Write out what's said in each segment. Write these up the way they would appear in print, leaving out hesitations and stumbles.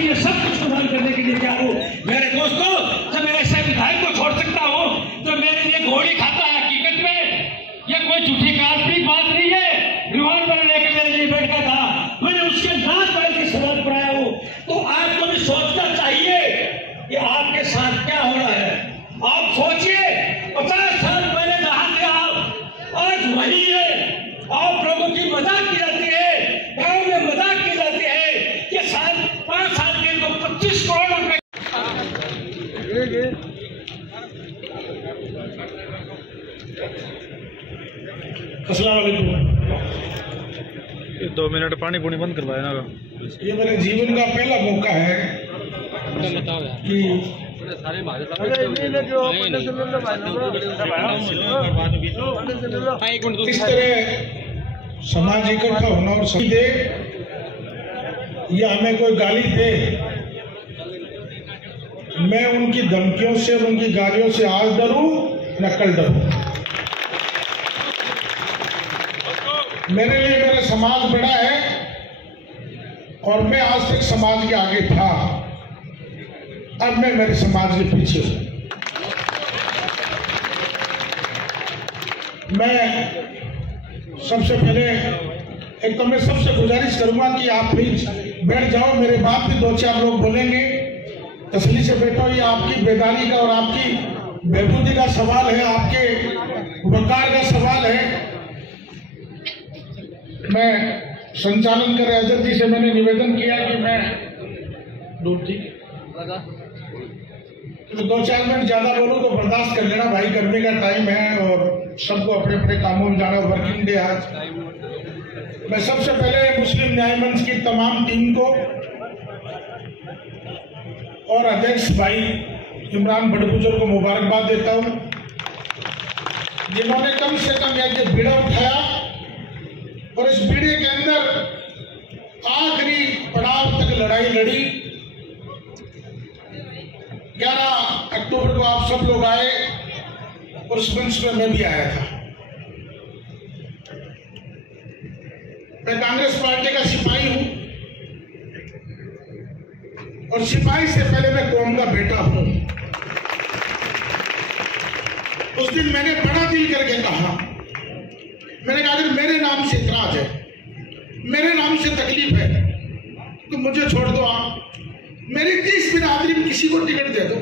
ये सब कुछ कुर्बान करने के लिए क्या हूँ। मेरे दोस्तों, जब मैं ऐसे विधायक को छोड़ सकता हूँ तो मेरे लिए घोड़ी खाता है। हकीकत में ये कोई झूठी काल्पनिक बात नहीं है। रिवॉल्वर लेकर मेरे लिए बैठा था, मैंने उसके नाक पैर की सवाल पर आया हूँ। तो आपको भी सोचना चाहिए कि आपके साथ क्या हो रहा है। आप सोचिए, 50 साल पहले जहां थे आप, आज वही है। आप लोगों की मजाक की जाती है, गाँव में मजाक की जाती है कि 5 साल के तो 25 करोड़ रुपए। अस्सलाम वालेकुम। 2 मिनट पानी पुनी बंद करवाए ना। ये मेरे जीवन का पहला मौका है कि इस तरह समाज इकट्ठा होना और सही दे या हमें कोई गाली दे, मैं उनकी धमकियों से, उनकी गालियों से आज डरूं न कल डरूं। मेरे लिए मेरा समाज बड़ा है और मैं आज तक समाज के आगे था, अब मैं मेरे समाज के पीछे हूं। मैं सबसे पहले एक तो मैं सबसे गुजारिश करूंगा कि आप प्लीज बैठ जाओ। मेरे बाद भी 2-4 लोग बोलेंगे, तसल्ली से बैठो। ये आपकी बेदारी का और आपकी बेबूदी का सवाल है, आपके वकार का सवाल है। मैं संचालन कर रहे अजय जी से मैंने निवेदन किया कि मैं तो 2-4 मिनट ज्यादा बोलूं तो बर्दाश्त कर लेना भाई, गर्मी का टाइम है और सबको अपने अपने कामों में जाना, वर्किंग डे आज। मैं सबसे पहले मुस्लिम न्याय मंच की तमाम टीम को और अध्यक्ष भाई इमरान बड़गुजर को मुबारकबाद देता हूं, जिन्होंने कम से कम ये बीड़ा उठाया और इस बीड़े के अंदर आखिरी पड़ाव तक लड़ाई लड़ी। 11 अक्टूबर को आप सब लोग आए और उस मंच में मैं भी आया था। मैं कांग्रेस पार्टी का सिपाही हूं और सिपाही से पहले मैं कौम का बेटा हूं। उस दिन मैंने बड़ा दिल करके कहा, मैंने कहा अगर मेरे नाम से इतराज है, मेरे नाम से तकलीफ है तो मुझे छोड़ दो। आप मेरी 30 बिरादरी में किसी को टिकट दे दो।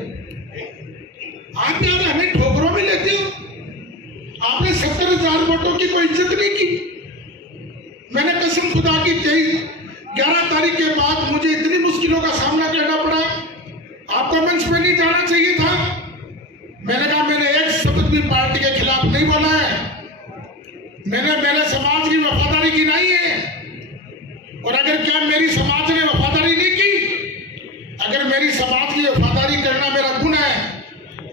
आप यार हमें ठोकरों में लेते हो। आपने 70,000 वोटों की कोई इज्जत नहीं की। मैंने कसम खुदा की 11 तारीख के बाद मुझे इतनी मुश्किलों का सामना करना पड़ा। आपको मंच पे नहीं जाना चाहिए था। मैंने कहा मैंने एक शब्द भी पार्टी के खिलाफ नहीं बोला है। मैंने मेरे समाज की वफादारी की नहीं है। और अगर क्या मेरी समाज ने वफादारी नहीं की, अगर मेरी समाज की वफादारी करना मेरा गुण है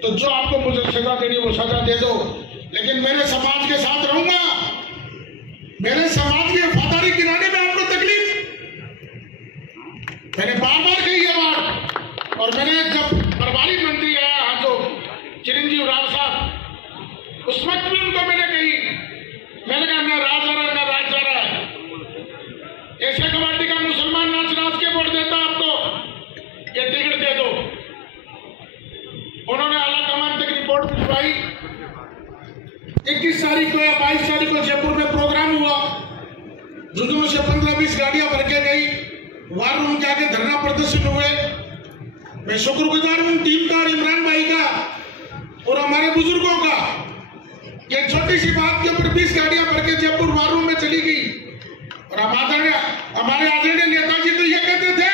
तो जो आपको मुझे सजा देनी वो सजा दे दो, लेकिन मेरे समाज के साथ रहूंगा। मेरे समाज की वफादारी गिराने में आपको तकलीफ, मैंने बार बार कही है बात। और मैंने जब प्रभारी मंत्री आया जो चिरंजीव राव साहब, उस वक्त भी उनको मैंने कही, मैंने कहा मैं राज आ रहा है, मैं राज जा रहा है। ऐसे कबाडी का मुसलमान नाच नाच के वोट देता आपको, ये टिकट दे दो। उन्होंने आला कमान तक रिपोर्ट भिजवाई। 21 तारीख को या 22 तारीख को जयपुर में प्रोग्राम हुआ। जुगनू से 15-20 गाड़ियां भर के गई। वार रूम के आगे धरना प्रदर्शन हुए। मैं शुक्रगुजार हूं टीम का और इमरान भाई का और हमारे बुजुर्गों का। ये छोटी सी बात के ऊपर 20 गाड़ियां भर के जयपुर वार रूम में चली गई। और हमारे आदरणीय नेताजी तो ये कहते थे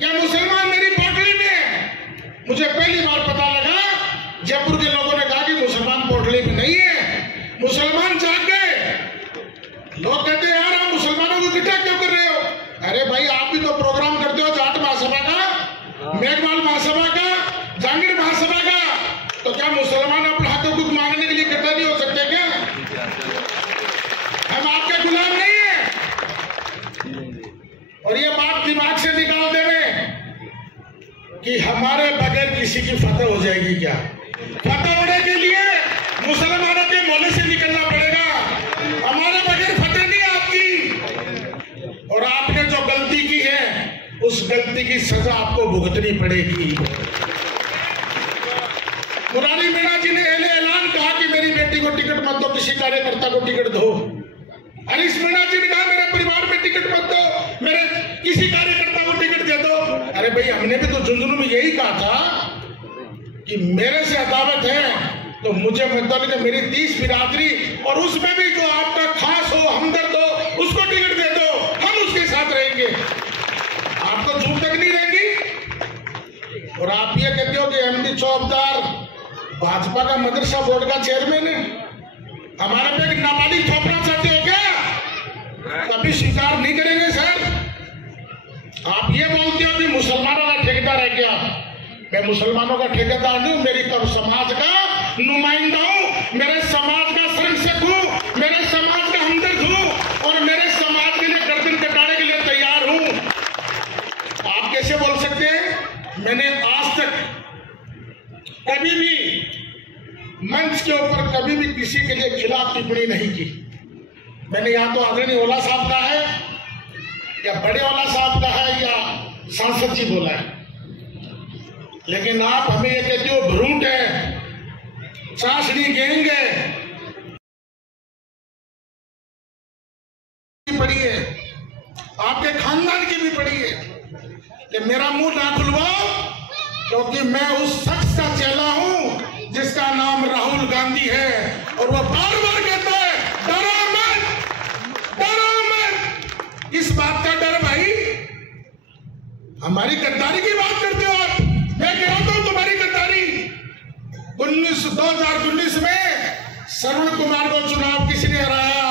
कि मुसलमान मेरी पोटली में है। मुझे पहली बार पता लगा, जयपुर के लोगों ने कहा कि मुसलमान पोटली में नहीं है, मुसलमान जाग गए। लोग कहते हैं यार आप मुसलमानों को इकट्ठा क्यों कर रहे हो? अरे भाई आप भी तो प्रोग्राम करते हो जाट महासभा का, मेघवाल महासभा का, जहांगीर महासभा का, तो क्या मुसलमान अपना हक हकूक मांगने के लिए इकट्ठा नहीं हो सकते क्या? हम आपके गुलाम नहीं है। और ये बात दिमाग से निकाल दे रहे कि हमारे बगैर किसी की फतह हो जाएगी क्या? फतह होने के लिए मुसलमानों के मोहल्ले से निकलना पड़ेगा। हमारे बगैर फतह नहीं आपकी। और आपने जो गलती की है उस गलती की सजा आपको भुगतनी पड़ेगी। मुरारी मीणा जी ने ऐलान कहा कि मेरी बेटी को टिकट मत दो, किसी कार्यकर्ता को टिकट दो। हरीश मीणा जी ने कहा मेरे परिवार में टिकट मत दो, मेरे किसी कार्यकर्ता को टिकट दे दो। अरे भाई, हमने भी तो झुंझुनू में यही कहा था कि मेरे से अदावत है तो मुझे मत दो, कि मेरी 30 बिरादरी और उसमें भी जो आपका खास हो, हमदर्द हो, उसको टिकट दे दो, हम उसके साथ रहेंगे। आप तो झूठ तक नहीं रहेंगी। और आप ये कहते हो कि एमडी चौबदार भाजपा का मदरसा बोर्ड का चेयरमैन है, हमारे पे एक नाबालिग थोपना चाहते हो क्या? कभी स्वीकार नहीं करेंगे सर। आप ये बोलते हो कि मुसलमानों का ठेकेदार है क्या? मैं मुसलमानों का ठेकेदार नहीं हूं, मेरी तब समाज का नुमाइंदा हूं, मेरे समाज का संरक्षक हूं, मेरे समाज का हमदर्द हूं और मेरे समाज के लिए गर्दन कटाने के लिए तैयार हूं। आप कैसे बोल सकते हैं? मैंने आज तक कभी भी मंच के ऊपर कभी भी किसी के लिए खिलाफ टिप्पणी नहीं की। मैंने या तो आदरणीय ओला साहब का है या बड़े ओला साहब का है या सांसद जी बोला है, लेकिन आप हमें ये कहते हो भ्रूट है, चाशनी गैंग है, पड़ी है, आपके खानदान की भी पड़ी है। कि मेरा मुंह ना खुलवाओ, क्योंकि मैं उस शख्स का चेला हूं जिसका नाम राहुल गांधी है और वो बार बार कहता है डरो मत, डरो मत। इस बात का डर भाई, हमारी गद्दारी की बात करते हो आप। मैं कह रहा हूं तुम्हारी गद्दारी। 2019 में श्रवण कुमार को चुनाव किसने हराया?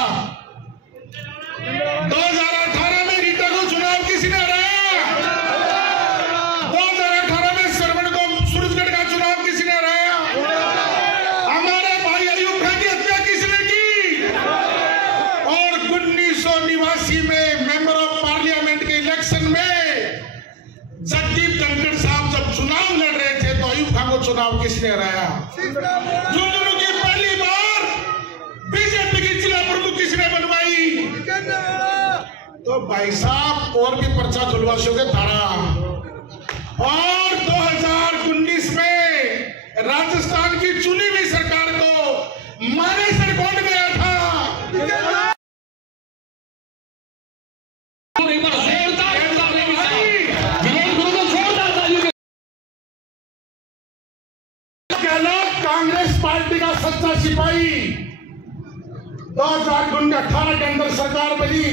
2018 में रीटा को चुनाव किसने हराया? 2018 में श्रवण को सूरजगढ़ का चुनाव किसने हराया? हमारे भाई अयूब खान की हत्या किसने की? और 1989 में मेंबर ऑफ पार्लियामेंट के इलेक्शन में जगदीप धनखड़ साहब जब चुनाव लड़ रहे थे तो अयूब खान को चुनाव किसने हराया? झुंझुनू की पहली बार बीजेपी की जिला प्रमुख किसने बनवाई? तो भाई साहब और भी पर्चा खुलवाशोगे तारा। और 2019 में राजस्थान की चुनी हुई सरकार को मारे से कौन गया था? कांग्रेस पार्टी का सच्चा सिपाही 2018 के अंदर सरकार बनी,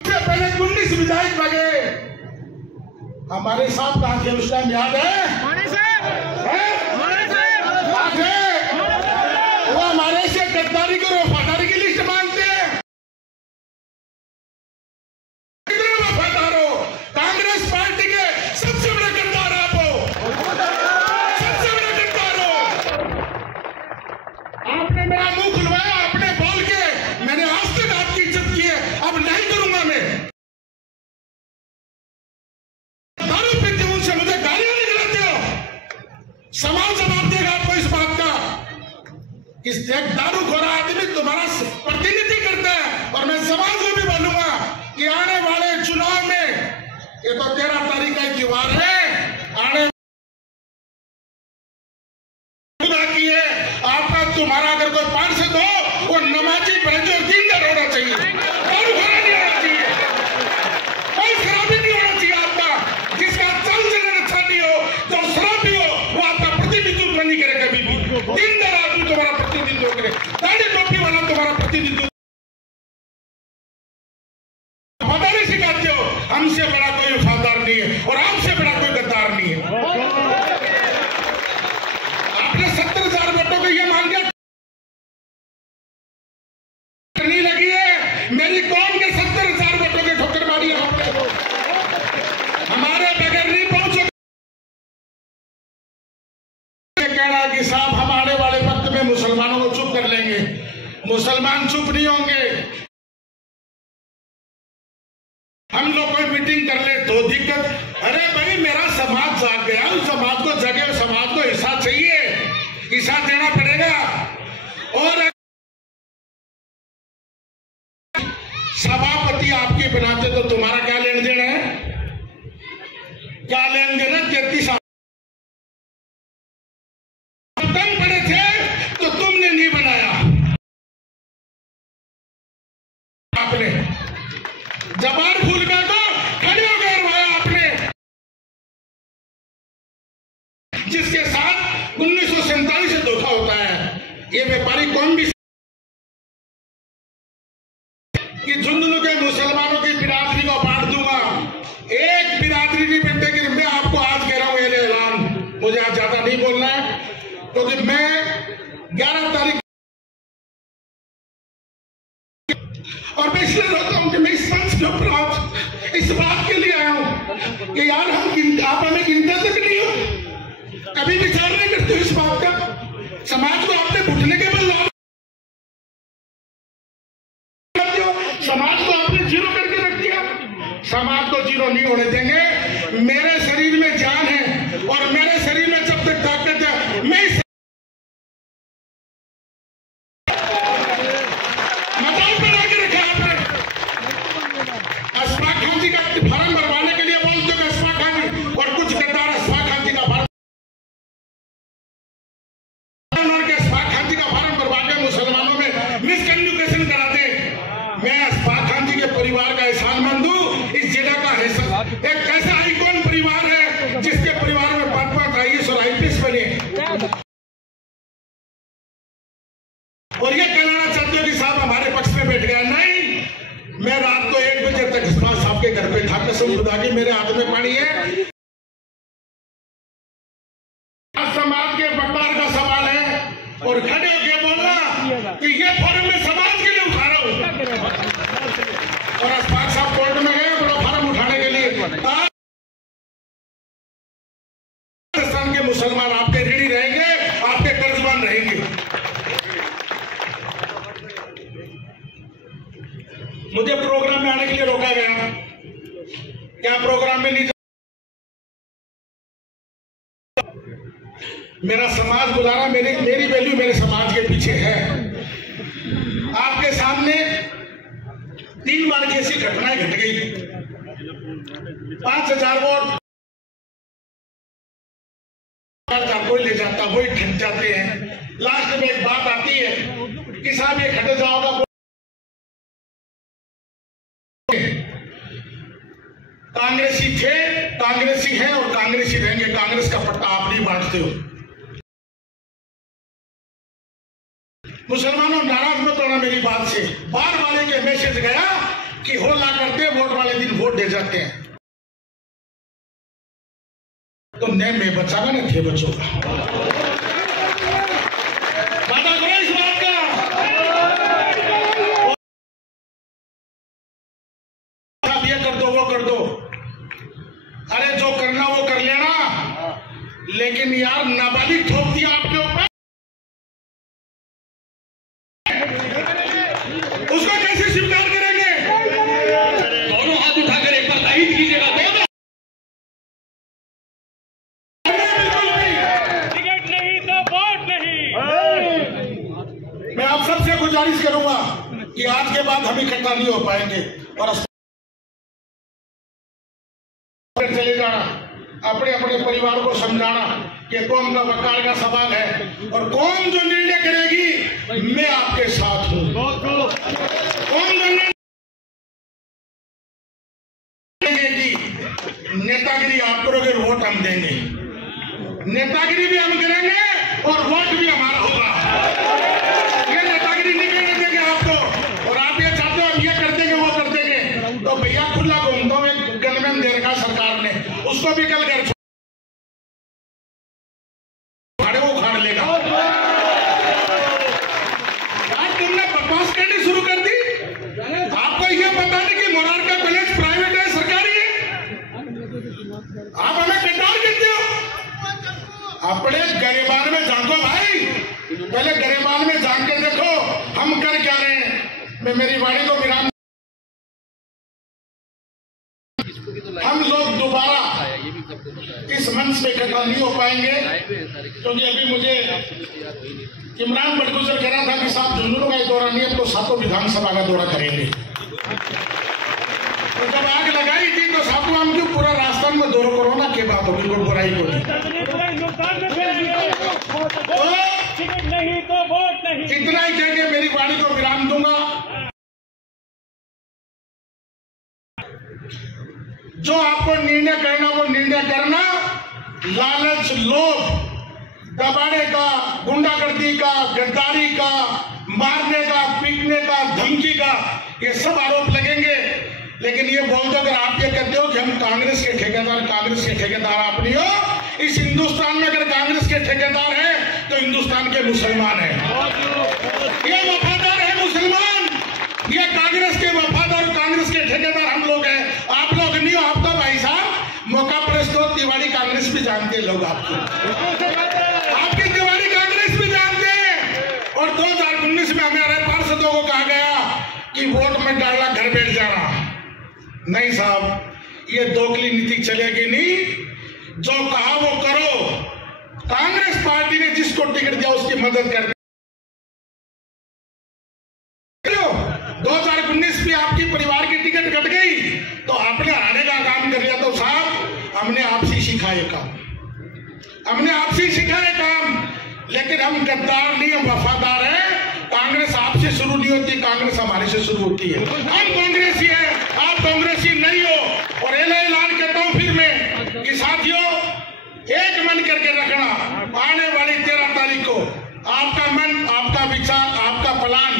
पहले 19 विधायक लगे। हमारे साथ कहा थे उस टाइम, याद है? वो हमारे से गद्दारी को वफादारी की लिस्ट मांगते हैं। कितने वफादार हो? कांग्रेस पार्टी के सबसे बड़े गद्दार आप हो, सबसे बड़े गद्दार हो। आपने मेरा मुंह खुलवाया, आपने बोल के मैंने आज तक आपकी इज्जत की है, अब नहीं करूंगा मैं। दारू पीते उनसे मुझे गालियां निकलाते हो, समाज जवाब देगा आपको इस बात का। इस एक दारूखोरा आदमी तुम्हारा प्रतिनिधि करता है और मैं समाज को भी बोलूंगा कि आने वाले चुनाव में, ये तो 13 तारीख का त्योहार है, आने की है आपका, तुम्हारा अगर कोई पार्षद हो वो नमाजी बरजे और दीनदार होना चाहिए, दारूखोरा नहीं होना चाहिए, कोई शराबी नहीं होना चाहिए आपका। जिसका चल चलन अच्छा नहीं हो, जो शराबी हो, वो आपका प्रतिनिधित्व नहीं करे कभी भी। दीनदार आदमी तुम्हारा प्रतिनिधित्व करे, दाढ़ी टोपी वाला तुम्हारा प्रतिनिधित्व वफादारी सिखाते हो। हमसे बड़ा कोई वफादार नहीं है और आपसे बड़ा कोई गद्दार नहीं है। आपने 70,000 वोटों को ये मान लिया नहीं लगी है, मेरी कौम के 70,000 वोटों के ठोकर मारी आपने, हमारे बगैर नहीं पहुंचे। कहना कि साहब हम आने वाले वक्त में मुसलमानों को चुप कर लेंगे, मुसलमान चुप नहीं होंगे। हम लोग कोई मीटिंग कर ले तो दिक्कत। अरे भाई, मेरा समाज जाग गया, उस समाज को जगह, समाज को हिस्सा चाहिए, हिस्सा देना पड़ेगा। और सभापति आपकी बनाते तो लेन देन 33 साल तुम पड़े थे तो तुमने नहीं बनाया। आपने जबान भूल गया तो खड़े हो गए आपने, जिसके साथ 1947 से धोखा होता है। ये व्यापारी कौन भी कि झुंझुनू के मुसलमानों की बिरादरी को बांट दूंगा, एक बिरादरी नहीं बटेगी। मैं आपको आज कह रहा हूं ये ऐलान, मुझे आज ज्यादा नहीं बोलना है क्योंकि मैं 11 तारीख और मैं इसलिए रोता हूं कि मैं इस मंच के ऊपर आज इस बात के लिए आया हूं कि यार आप हमें गिनते तक नहीं हो, कभी विचार नहीं करते इस बात का। समाज को आपने घुटने के बल समाज को आपने जीरो करके रख दिया। समाज को जीरो नहीं होने देंगे। मेरे शरीर में जान है और मेरे शरीर में जब तक ताकत है मैं इस मजाक बना के रखा आपने। अशफाक खान जी का फार्म भरवाने के लिए बोलते हो अशफाक खान जी, और कुछ गद्दार अशफाक खान जी का फार्म भरवा के मुसलमानों में मिसकम्युनिकेशन कराते। मैं अशफाक खान जी के परिवार का एहसानमंद हूं। इस जिला का एक ऐसा आइकॉन परिवार है जिसके परिवार में 5-5 IAS और IPS बने। और ये कहना चाहते हो कि साहब हमारे पक्ष में बैठ गया। नहीं, मैं रात को 1 बजे तक इस्माल साहब के घर पे था। कसम खुदा की मेरे हाथ में पानी है। समाज के बंटवार का सवाल है और खड़े होकर बोलना कि ये फोरम में समाज के लिए उठा रहा हूं। और अशफाक साहब कोर्ट में गए बड़ा फार्म उठाने के लिए। पाकिस्तान के मुसलमान आपके ऋणी रहेंगे, आपके कर्जबान रहेंगे। मुझे प्रोग्राम में आने के लिए रोका गया। क्या प्रोग्राम में नहीं? मेरा समाज बुला रहा, मेरी वैल्यू मेरे समाज के पीछे है। आपके सामने 3 बार की ऐसी घटनाएं घट गई। 5000 वोट कोई ले जाता, वही ठग जाते हैं। लास्ट में एक बात आती है कि साहब ये खटे जाओगा। कांग्रेसी थे, कांग्रेसी हैं और कांग्रेसी रहेंगे। कांग्रेस का पट्टा आप नहीं बांटते हो। मुसलमानों नाराज मत होना मेरी बात से। बार वाले के मैसेज गया कि होला करते वोट वाले दिन वोट दे जाते हैं। तो न मैं बचागा न थे बचोगा। वादा करो इस बात का। आप ये कर दो वो कर दो, अरे जो करना वो कर लेना। लेकिन यार नाबालिग ठोक दिया आपके ऊपर, उसको कैसे स्वीकार करेंगे? दोनों हाथ उठाकर एक बार तारीफ कीजिएगा। टिकट नहीं तो वोट नहीं। मैं आप सबसे गुजारिश करूंगा कि आज के बाद हम इकट्ठा नहीं हो पाएंगे और चले जाना, अपने अपने परिवार को समझाना कि कौम का वकार का सवाल है और कौम जो निर्णय करेगी मैं आपके साथ हूं। कौम जो निर्णय नेतागिरी आप करोगे, वोट हम देंगे। नेतागिरी भी हम करेंगे और वोट भी हमारा होगा। ये नेतागिरी नहीं करने देंगे आपको। और आप ये चाहते हो हम ये कर देंगे वो कर देंगे, तो भैया खुला घूमता हूं। एक गनमैन दे रखा सरकार ने, उसको भी कल कर उखाड़ लेगा। आज तुमने बकवास करनी शुरू कर दी। आपको ये पता नहीं कि मोरारका कॉलेज प्राइवेट है सरकारी है? आप हमें गद्दार कहते हो। अपने गरेबान में झांको भाई, पहले गरेबान में झांक के देखो हम कर क्या रहे हैं। मैं मेरी वाणी को विराम। हम लोग दोबारा इस मंच पे इकट्ठा नहीं हो पाएंगे क्योंकि अभी मुझे इमरान बड़गुजर कह रहा था कि साहब झुंझुनू का दौरा नहीं, अब तो सातों विधानसभा का दौरा करेंगे। तो जब आग लगाई थी तो सातों हम क्यों पूरा राजस्थान में दौरा कोरोना के बाद तो बिल्कुल बुराई को नहीं। तो इतना ही कह के मेरी वाणी को विराम दूंगा। जो आपको निर्णय करना वो निर्णय करना। लालच, लोभ, दबाने का, गुंडागर्दी का, गद्दारी का, मारने का, पीटने का, धमकी का, ये सब आरोप लगेंगे। लेकिन ये बोल दो, अगर आप ये कहते हो कि हम कांग्रेस के ठेकेदार आप नहीं हो। इस हिंदुस्तान में अगर कांग्रेस के ठेकेदार हैं तो हिंदुस्तान के मुसलमान हैं। ये वफादार है मुसलमान, ये कांग्रेस के वफादार, कांग्रेस के ठेकेदार हम लोग हैं। आप लोग नहीं हो। आप तो भाई साहब मौका प्रस्तुत तिवारी कांग्रेस भी जानते हैं लोग, आपकी तिवारी कांग्रेस भी जानते हैं। और 2019 में हमारे पार्षदों को कहा गया कि वोट में डालना, घर बैठ जाना। नहीं साहब, ये दोगली नीति चलेगी नहीं। जो कहा वो करो। कांग्रेस पार्टी ने जिसको टिकट दिया उसकी मदद कर। 2019 में आपकी परिवार की टिकट कट गई तो आपने हराने का काम कर लिया। तो साहब हमने आपसे सिखाए काम, हमने आपसे सिखाए काम। लेकिन हम गद्दार नहीं, हम वफादार हैं। कांग्रेस आपसे शुरू नहीं होती, कांग्रेस हमारे से शुरू होती है। हम कांग्रेसी हैं, आप कांग्रेसी नहीं हो। और ऐलान कहता हूं फिर मैं कि साथियों, एक मन करके रखना। आने वाली 13 तारीख को आपका मन, आपका विचार, आपका प्लान,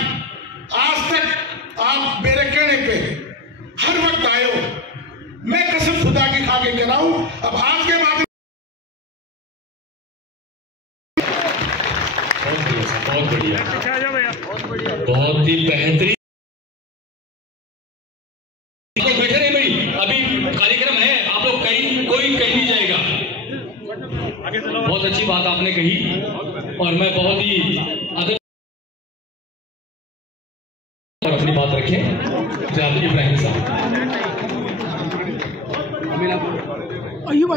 आज तक आप मेरे कहने पे हर वक्त आए हो। मैं कसम खुदा की खा के कह रहा हूं, अब आज के बाद बहुत बढ़िया, बहुत ही बेहतरीन। बैठे नहीं भाई, अभी कार्यक्रम है, आप लोग कोई कहीं नहीं जाएगा। बहुत अच्छी बात आपने कही और मैं बहुत ही अदब और अपनी बात रखें। इब्राहिम साहब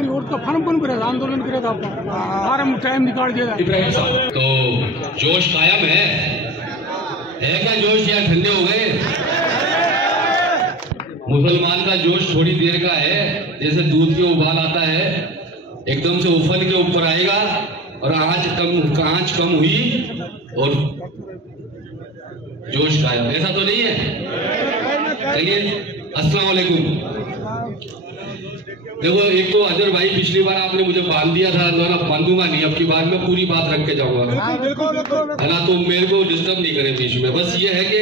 वोट का फार्म कौन करेगा, आंदोलन करेगा, फार्म टाइम निकाल दिया। इब्राहिम साहब, तो जोश कायम है क्या जोश, या ठंडे हो गए? मुसलमान का जोश थोड़ी देर का है, जैसे दूध के उबाल आता है, एकदम से उफल के ऊपर आएगा और आंच कम हुई और जोश कायम। ऐसा तो नहीं है? चलिए, अस्सलाम वालेकुम। देखो, एक तो अजहर भाई, पिछली बार आपने मुझे बांध दिया था, तो ना बांधूंगा नहीं, अब की बार मैं पूरी बात रख के जाऊंगा, है ना? तो मेरे को डिस्टर्ब नहीं करें बीच में। बस ये है कि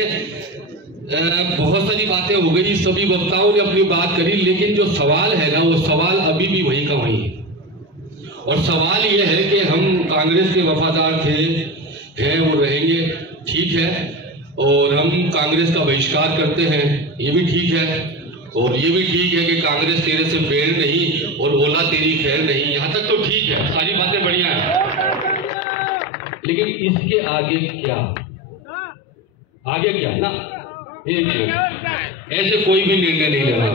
बहुत सारी बातें हो गई, सभी वक्ताओं ने अपनी बात करी, लेकिन जो सवाल है ना, वो सवाल अभी भी वही का वही है। और सवाल ये है कि हम कांग्रेस के वफादार थे, हैं और रहेंगे, ठीक है, और हम कांग्रेस का बहिष्कार करते हैं, ये भी ठीक है, और ये भी ठीक है कि कांग्रेस तेरे से बैर नहीं और ओला तेरी खैर नहीं, यहां तक तो ठीक है, सारी बातें बढ़िया हैं। लेकिन इसके आगे क्या, आगे क्या ना, ऐसे कोई भी निर्णय नहीं लेना,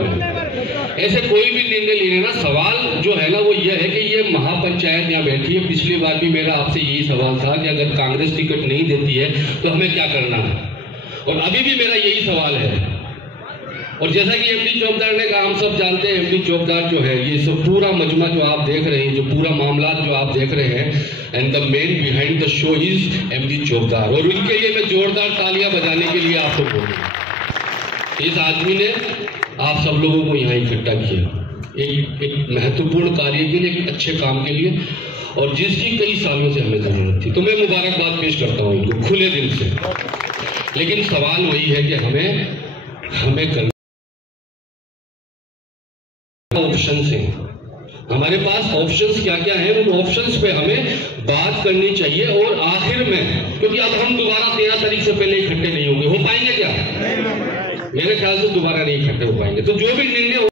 ऐसे कोई भी निर्णय नहीं लेना। सवाल जो है ना वो ये है कि ये महापंचायत यहाँ बैठी है। पिछली बार भी मेरा आपसे यही सवाल था कि अगर कांग्रेस टिकट नहीं देती है तो हमें क्या करना है, और अभी भी मेरा यही सवाल है। और जैसा कि एमडी चौबदार ने कहा, हम सब जानते हैं एमडी चौबदार जो है, ये सब पूरा मजमा जो आप देख रहे हैं, जो पूरा मामला जो आप देख रहे हैं, and the man behind the show is MD Choubdar. और उनके लिए मैं जोरदार तालियां बजाने के लिए आपको बोल रहा हूं। इस आदमी ने आप सब लोगों को यहाँ इकट्ठा किया एक महत्वपूर्ण कार्य के लिए, एक अच्छे काम के लिए, और जिसकी कई सालों से हमें जरूरत थी। तो मैं मुबारकबाद पेश करता हूँ इनको खुले दिल से। लेकिन सवाल वही है कि हमें करना ऑप्शंस हैं, हमारे पास ऑप्शंस क्या क्या हैं, उन ऑप्शंस पे हमें बात करनी चाहिए। और आखिर में, क्योंकि अब हम दोबारा 13 तारीख से पहले इकट्ठे नहीं होंगे, हो पाएंगे क्या? मेरे ख्याल से दोबारा नहीं इकट्ठे हो पाएंगे। तो जो भी निर्णय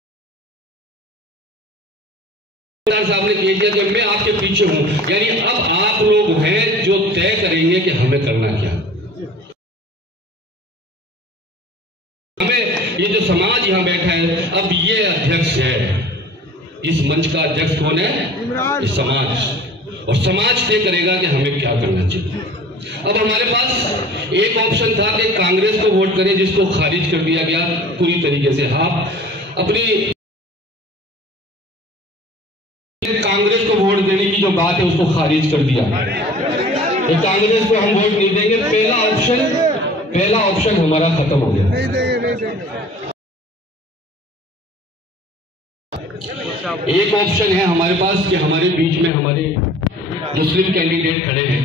साहब ने कह दिया कि मैं आपके पीछे हूं, यानी अब आप लोग हैं जो तय करेंगे कि हमें करना क्या। हमें ये जो समाज यहां बैठा है, अब ये अध्यक्ष है, इस मंच का अध्यक्ष कौन है? इस समाज। और समाज तय करेगा कि हमें क्या करना चाहिए। अब हमारे पास एक ऑप्शन था कि कांग्रेस को वोट करें, जिसको खारिज कर दिया गया पूरी तरीके से। आप अपनी जो बात है उसको खारिज कर दिया। तो कांग्रेस को हम वोट नहीं देंगे। पहला ऑप्शन हमारा खत्म हो गया। एक ऑप्शन है हमारे पास कि हमारे बीच में हमारे मुस्लिम कैंडिडेट खड़े हैं,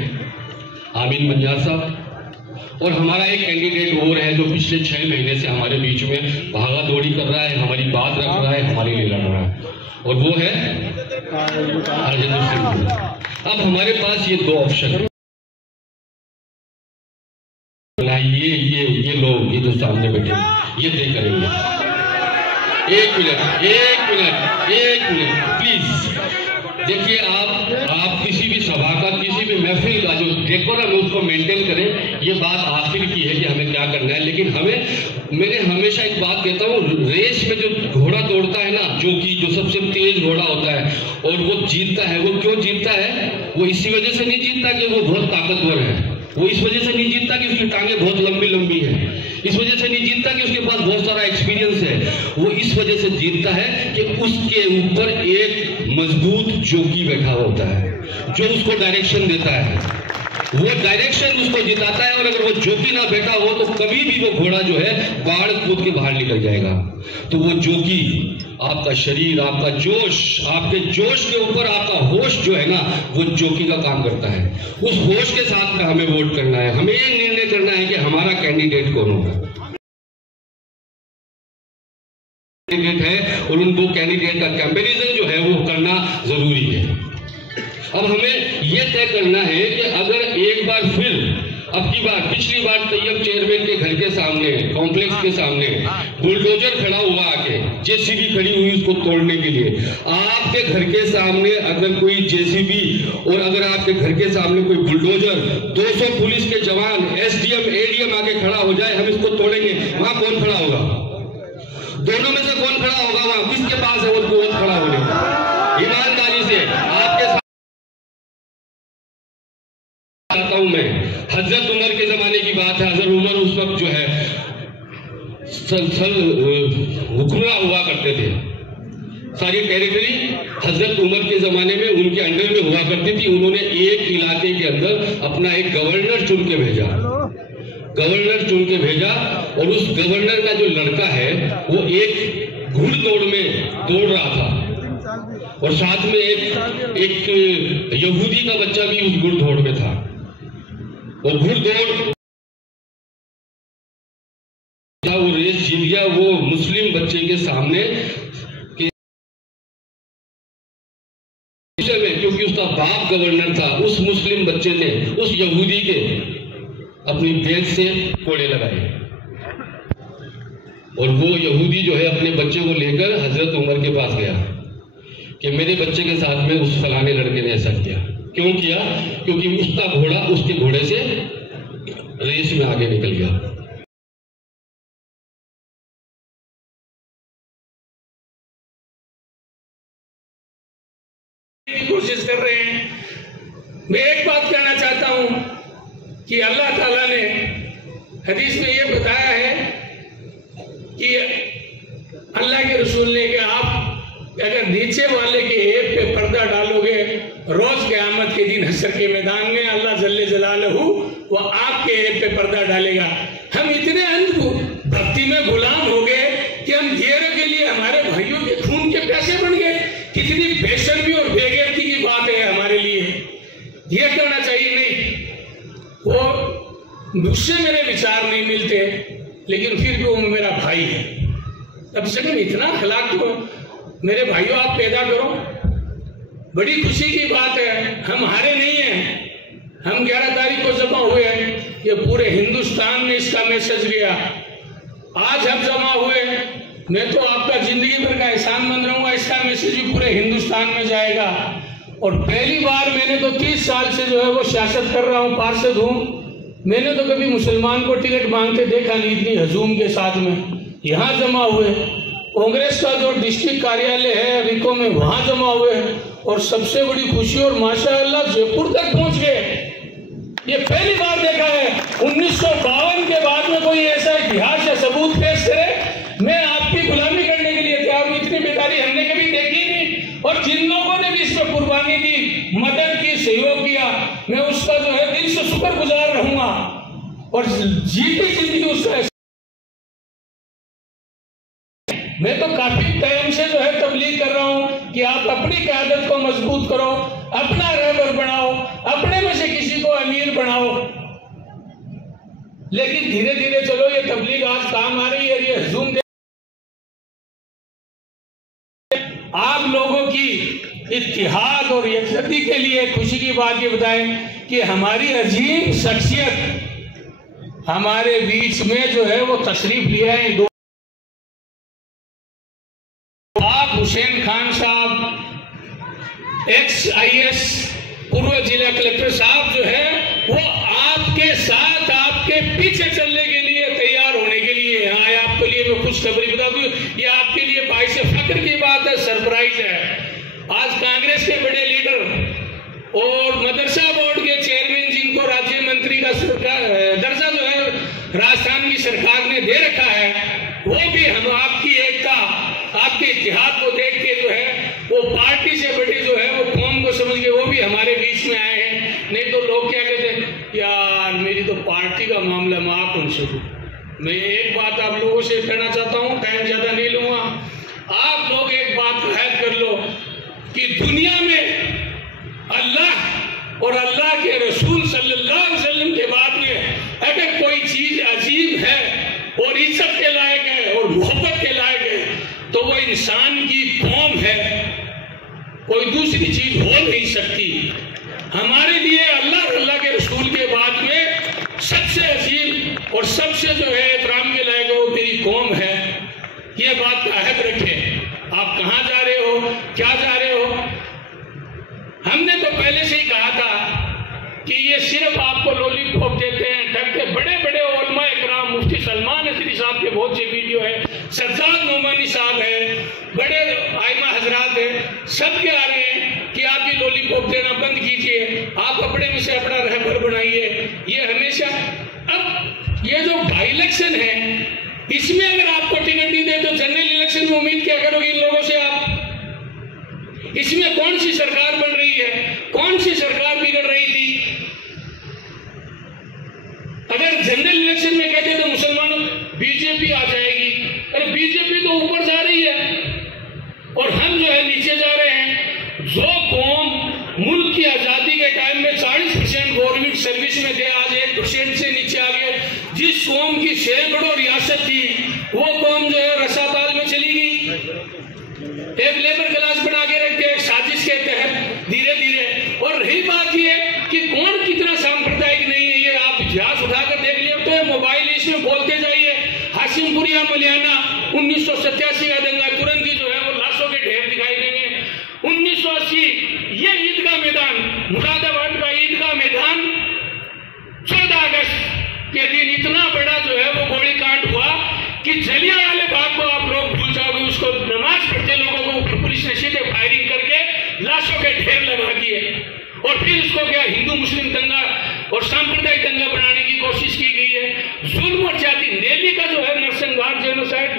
आमीन मंजार साहब, और हमारा एक कैंडिडेट और है जो पिछले 6 महीने से हमारे बीच में भागा दौड़ी कर रहा है, हमारी बात रख रहा है, हमारे लिए लड़ रहा है, और वो है राजेंद्र सिंह। अब हमारे पास ये 2 ऑप्शन है। ये लोग ये जो सामने बैठे ये तय करेंगे। एक मिनट प्लीज देखिए, आप किसी भी सभा का, किसी भी महफिल का जो डेकोरम है उसको मेंटेन करें। ये बात आखिर की है कि हमें क्या करना है, लेकिन मैंने हमेशा एक बात कहता हूँ, रेस में जो घोड़ा दौड़ता है ना, जो सबसे तेज घोड़ा होता है और वो जीतता है, वो क्यों जीतता है? वो इसी वजह से नहीं जीतता कि वो बहुत ताकतवर है, वो इस वजह से नहीं जीतता कि उसकी टांगें बहुत लंबी लंबी है, इस वजह से नहीं जीतता कि उसके पास बहुत सारा एक्सपीरियंस है, वो इस वजह से जीतता है कि उसके ऊपर एक मजबूत जोकी बैठा होता है जो उसको डायरेक्शन देता है। वो डायरेक्शन उसको जिताता है, और अगर वो जोकी ना बैठा हो तो कभी भी वो घोड़ा जो है बाढ़ कूद के बाहर निकल जाएगा। तो वो जोकी आपका शरीर, आपका जोश, आपके जोश के ऊपर आपका होश जो है ना, वो जोकी का काम करता है। उस होश के साथ में हमें वोट करना है, हमें ये निर्णय करना है कि हमारा कैंडिडेट कौन होगा है, और उन 2 कैंडिडेट का कंपैरिजन जो है वो करना जरूरी है। अब हमें यह तय करना है कि अगर एक बार फिर पिछली बार तैयब चेयरमैन के घर के सामने, कॉम्प्लेक्स के सामने बुलडोजर खड़ा हुआ आके, जेसीबी खड़ी हुई उसको तोड़ने के लिए, आपके घर के सामने अगर कोई जेसीबी और अगर आपके घर के सामने कोई बुलडोजर, 200 पुलिस के जवान, एसडीएम, एडीएम आके खड़ा हो जाए, हम इसको तोड़ेंगे, वहां कौन खड़ा होगा? दोनों में से कौन खड़ा होगा? वहां किसके पास है वो कुव्वत खड़ा होने की? ईमानदारी से आपके साथ आता हूं मैं, हजरत उमर के जमाने की बात है। हजरत उमर उस वक्त जो है हुक्मरान हुआ करते थे, सारी टेरिटरी हजरत उमर के जमाने में उनके अंडर में हुआ करती थी। उन्होंने एक इलाके के अंदर अपना एक गवर्नर चुन के भेजा, और उस गवर्नर का जो लड़का है वो एक घुड़दौड़ में दौड़ रहा था, और साथ में एक यहूदी का बच्चा भी उस घुड़दौड़ में था, और घुड़दौड़ वो रेस जीत गया वो मुस्लिम बच्चे के सामने, क्योंकि उसका बाप गवर्नर था। उस मुस्लिम बच्चे ने उस यहूदी के अपनी बेच से कोड़े लगाए, और वो यहूदी जो है अपने बच्चे को लेकर हजरत उमर के पास गया कि मेरे बच्चे के साथ में उस फलाने लड़के ने ऐसा किया। क्यों किया? क्योंकि उसका घोड़ा उसके घोड़े से रेस में आगे निकल गया। कोशिश कर रहे हैं। मैं एक बात कहना चाहता हूं कि अल्लाह ताला ने हदीस में ये बताया है कि अल्लाह के रसूल ने कि आप अगर नीचे वाले के ऐब पे पर्दा डालोगे, रोज क़यामत के दिन हश्र के मैदान में अल्लाह जल्ले जलालहू वो आपके ऐब पे पर्दा डालेगा। हम इतने अंध भक्ति में गुलाम हो गए कि हम जेर के लिए हमारे भाइयों के खून के प्यासे बन गए। कितनी बेशर्मी और बेगैरती की बात है हमारे लिए। ये करना चाहिए नहीं। वो मुझसे मेरे विचार नहीं मिलते, लेकिन फिर भी वो मेरा भाई है। कम से कम इतना अखलाक तो मेरे भाइयों आप पैदा करो। बड़ी खुशी की बात है, हम हारे नहीं हैं। हम 11 तारीख को जमा हुए, ये पूरे हिंदुस्तान में इसका मैसेज गया। आज हम जमा हुए, मैं तो आपका जिंदगी भर का एहसानमंद रहूंगा। इसका मैसेज भी पूरे हिंदुस्तान में जाएगा। और पहली बार मैंने तो 30 साल से जो है वो सियासत कर रहा हूँ, पार्षद हूँ। मैंने तो कभी मुसलमान को टिकट मांगते देखा नहीं इतनी हजूम के साथ में। यहाँ जमा हुए, कांग्रेस का जो डिस्ट्रिक्ट कार्यालय है रिको में, वहां जमा हुए, और सबसे बड़ी खुशी और माशाअल्लाह जयपुर तक पहुंच गए। ये पहली बार देखा है। 1952 के बाद में कोई ऐसा इतिहास या सबूत पेश करे। मैं आपकी गुलामी करने के लिए तैयार हूं। इतनी बेकारी हमने कभी देखी नहीं। और जिन लोगों ने भी इस पर कुर्बानी दी, और जीती जिंदगी उसको। मैं तो काफी टाइम से जो है तबलीग कर रहा हूं कि आप अपनी क़यादत को मजबूत करो, अपना रहबर बनाओ, अपने में से किसी को अमीर बनाओ। लेकिन धीरे धीरे चलो ये तबलीग आज काम आ रही है। ये हुजूम आप लोगों की इत्तिहाद और यकजहती के लिए खुशी की बात ये बताएं कि हमारी अजीम शख्सियत हमारे बीच में जो है वो तशरीफ लिया है। आप हुसैन खान साहब ex-IAS पूर्व जिला कलेक्टर साहब जो है वो आपके साथ आपके पीछे चलने के लिए तैयार होने के लिए यहाँ आए। आपके लिए मैं खुशखबरी बता दूं, ये आपके लिए बाइस फख्र की बात है, सरप्राइज है। आज कांग्रेस के बड़े लीडर और मदरसा बोर्ड के चेयरमैन जिनको राज्य मंत्री का दर्जा जो है राजस्थान की सरकार ने दे रखा है, वो भी हम आपकी एकता आपके इतिहाद को देख के जो है वो पार्टी से बड़ी जो है वो कौम को समझ के वो भी हमारे बीच में आए हैं। नहीं तो लोग क्या कहते यार मेरी तो पार्टी का मामला माफ उनसे। मैं एक बात आप लोगों से कहना चाहता हूँ, टाइम ज्यादा नहीं लूंगा। आप लोग एक बात याद कर लो कि दुनिया में अल्लाह और अल्लाह के रसूल सल्लल्लाहु अलैहि वसल्लम के बाद में अगर कोई चीज अजीब है और इज्जत के लायक है और मोहब्बत के लायक है तो वो इंसान की कौम है, कोई दूसरी चीज हो नहीं सकती। हमारे लिए अल्लाह और अल्लाह के रसूल के बाद में सबसे अजीब और सबसे जो है एहतराम के लायक वो मेरी कौम है। ये बात का अहद रखें। आप कहाँ जा रहे हो, क्या जा रहे हो? हमने तो पहले से ही कहा था कि ये सिर्फ आपको लॉलीपॉप देते हैं, ढकते। बड़े बड़े उलमा इकराम, मुफ्ती सलमान नसरी साहब के बहुत से वीडियो है, सज्जाद नोमानी साहब है, बड़े आइमा हजरात है, सब के आ रहे हैं कि आप ये लॉलीपॉप देना बंद कीजिए, आप अपने में से अपना रहबर बनाइए। ये हमेशा अब ये जो बाई इलेक्शन है इसमें अगर आपको टिकट नहीं दे तो जनरल इलेक्शन में उम्मीद क्या करोगे इन लोगों से आप? इसमें कौन सी सरकार बन रही है, कौन सी सरकार बिगड़ रही थी? अगर जनरल इलेक्शन में कहते तो मुसलमानों बीजेपी आ जाएगी, अरे बीजेपी तो ऊपर जा रही है और हम जो है नीचे जा रहे हैं। जो कौम मुल्क की आजादी के टाइम में 40% गवर्नमेंट सर्विस में थे, आज 1% से नीचे आ गए। जिस कौम की सैकड़ों रियासत थी वो कौम जो है रसाताल में चली गई। एक लेबर क्लास बना के रखते हैं साजिश के तहत धीरे धीरे। और रही बात ये कि कौन कितना सांप्रदायिक नहीं है, ये आप इतिहास उठाकर देख लिया तो मोबाइल इसमें बोलते जाइए। हाशिमपुरिया मलियाना 1987 का दंगा, तुरंत ही जो है वो लाशों के ढेर दिखाई देंगे। 1980 ये ईदगाह मैदान, मुरादाबाद का ईदगाह मैदान 14 अगस्त के दिन इतना बड़ा जो है वो गोली कांड हुआ कि जलियांवाले बाग को आप लोग भूल जाओगे। उसको नमाज पढ़ते लोगों को ऊपर पुलिस ने सीधे फायरिंग करके लाशों के ढेर लगा दिए और फिर उसको क्या हिंदू मुस्लिम दंगा और सांप्रदायिक दंगा बनाने की कोशिश की गई है। जुल्म और जाति, दिल्ली का जो है नरसंहार जेनोसाइड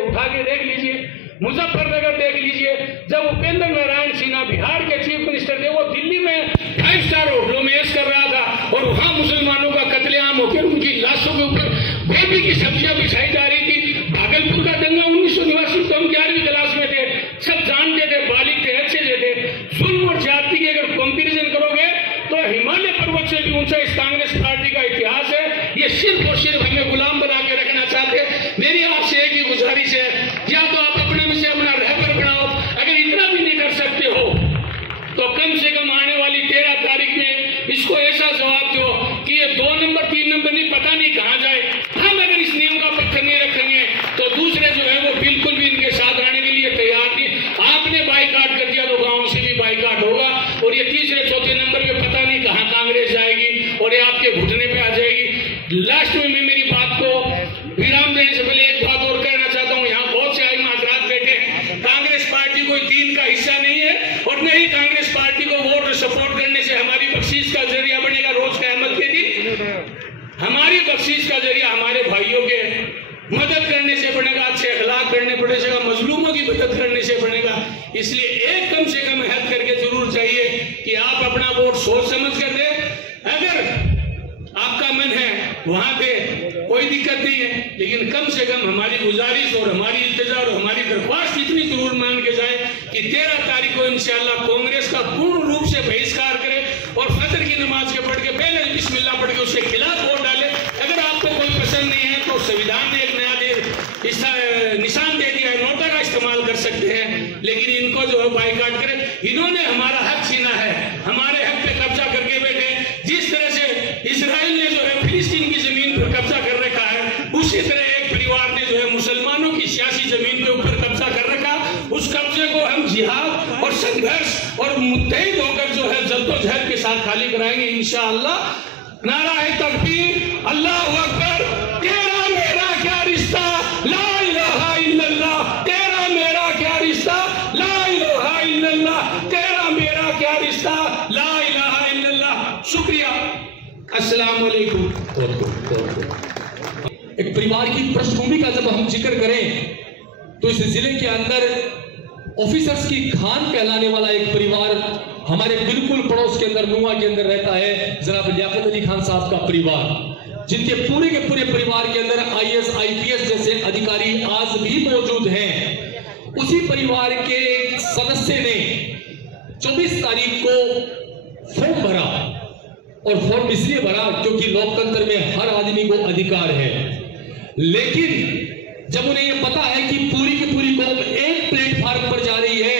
उठा के देख लीजिए, मुजफ्फरनगर देख लीजिए। जब उपेंद्र नारायण सिन्हा बिहार के चीफ मिनिस्टर थे, वो दिल्ली में 5 स्टार होटलों में ऐश कर रहा था और वहां मुसलमानों का कत्लेआम होकर उनकी लाशों के ऊपर गोभी की सब्जियां बिछाई जा रही थी। भागलपुर का दंगा 1989 को हम 11वीं क्लास में थे, सब जानते थे, बालिग थे, अच्छे थे। जुल्म और जाति की अगर कंपेरिजन करोगे तो हिमालय पर्वत से भी ऊंचा इस कांग्रेस पार्टी का इतिहास है। ये सिर्फ और सिर्फ हमें गुलाम बना के रखना चाहते हैं। मेरी आपसे एक ही गुजारिश है, या तो आप अपने में से अपना रहबर बनाओ, अगर इतना भी नहीं कर सकते हो तो कम से कम आने वाली 13 तारीख में इसको ऐसा जवाब दो कि ये 2 नंबर 3 नंबर नहीं, पता नहीं कहां जाए। हम अगर इस नियम का पत्थर नहीं रखेंगे तो दूसरे जो है वो बिल्कुल भी इनके साथ आने के लिए तैयार नहीं। आपने बाइकाट कर दिया तो गाँव से भी बाइकाट होगा और ये तीसरे चौथे नंबर पे पता नहीं कहां कांग्रेस जाएगी और ये आपके घुटने पे आ जाएगी। लास्ट में मैं मेरी बात को विराम देने से पहले एक बात और कहना चाहता हूं। यहाँ बहुत से आइमा हजरात बैठे हैं, कांग्रेस पार्टी कोई दीन का हिस्सा नहीं है और न ही कांग्रेस पार्टी को वोट सपोर्ट करने से हमारी बख्शीश का जरिया बनेगा रोज क़यामत के दिन। हमारी बख्शीश का जरिया हमारे भाइयों के मदद करने से बनेगा, अच्छे अखलाक करने पड़ेगा, मजलूमों की मदद करने से बनेगा। इसलिए एक कम से कम हद करके जरूर चाहिए कि आप अपना वोट सोच समझ कर दें। अगर आपका मन है वहां पे कोई दिक्कत नहीं है, लेकिन कम से कम हमारी गुजारिश और हमारी इल्तिजा और हमारी दरख्वास्त इतनी जरूर मान के जाए कि 13 तारीख को इंशाअल्लाह कांग्रेस का पूर्ण रूप से बहिष्कार करे और फजर की नमाज के पढ़ के पहले बिस्मिल्लाह पढ़ के उसके खिलाफ वोट डाले। अगर आपको कोई पसंद नहीं है तो संविधान ने एक नया निशान दे दिया है, नोटा का इस्तेमाल कर सकते हैं, लेकिन इनको जो है बाइकाट करे। इन्होंने हमारा हक छीना है, हमारे हक पे कब्जा करके बैठे। जिस तरह से इजराइल ने जो है फिलिस्तीन की जमीन पर कब्जा कर रखा है, उसी तरह एक परिवार ने जो है मुसलमानों की सियासी जमीन के ऊपर कब्जा कर रखा। उस कब्जे को हम जिहाद और संघर्ष और मुत्तहिद होकर जो है जद्दोजहद के साथ खाली कराएंगे इंशाअल्लाह। नारा है तकबीर, अल्लाहु अकबर। तेरा मेरा क्या रिश्ता, ला इलाहा इल्लल्लाह। तेरा मेरा क्या रिश्ता, ला इलाहा इल्लल्लाह। तेरा मेरा क्या रिश्ता, ला इलाहा इल्लल्लाह। शुक्रिया, अस्सलाम वालेकुम। एक परिवार की पृष्ठभूमि का जब हम जिक्र करें तो इस जिले के अंदर ऑफिसर्स की खान कहलाने वाला एक परिवार हमारे बिल्कुल पड़ोस के अंदर नुआ के अंदर रहता है, जनाब लियाकत अली खान साहब का परिवार, जिनके पूरे के पूरे परिवार के अंदर IAS IPS जैसे अधिकारी आज भी मौजूद हैं। उसी परिवार के एक सदस्य ने 24 तारीख को फॉर्म भरा, और फॉर्म इसलिए भरा क्योंकि लोकतंत्र में हर आदमी को अधिकार है, लेकिन जब उन्हें यह पता है कि पूरी की पूरी कौम एक प्लेटफार्म पर जा रही है,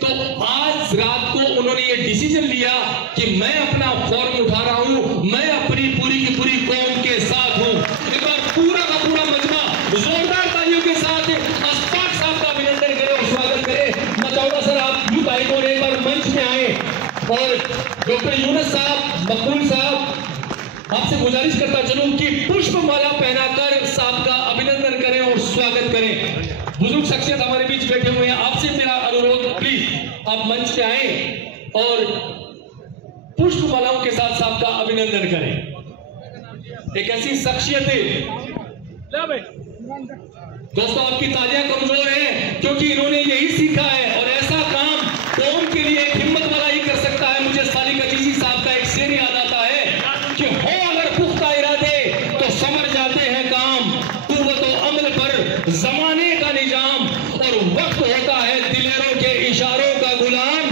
तो आज रात को उन्होंने ये डिसीजन लिया कि मैं अपना फॉर्म उठा रहा हूं, मैं अपनी पूरी की पूरी कौम के साथ हूं। एक बार पूरा का पूरा मजमा जोरदार तालियों के साथ अशफाक साहब का अभिनंदन करें और स्वागत करें। मैं चाहूंगा सर आप यूथ आइकॉन एक बार मंच में आए, और डॉक्टर यूनुस साहब, मकबूल साहब, आपसे गुजारिश करता चलूं कि पुष्पमाला पहनाकर साहब का अभिनंदन करें और स्वागत करें। बुजुर्ग शख्सियत हमारे बीच बैठे हुए हैं, आपसे मेरा अनुरोध, प्लीज आप मंच पे आए और पुष्पमालाओं के साथ साहब का अभिनंदन करें। एक ऐसी शख्सियत है दोस्तों, आपकी तालियां कमजोर है क्योंकि इन्होंने यही सीखा है, और ऐसा काम कौम के लिए एक हिम्मत वाला ही कर सकता है। मुझे सालिक अजीजी साहब का एक शेर याद आता है कि हो अगर पुख्ता इरादे तो समझ जाते हैं काम, कुव्वत और अमल पर जमाने का निजाम, और वक्त होता है दिलेरों के इशारों का गुलाम।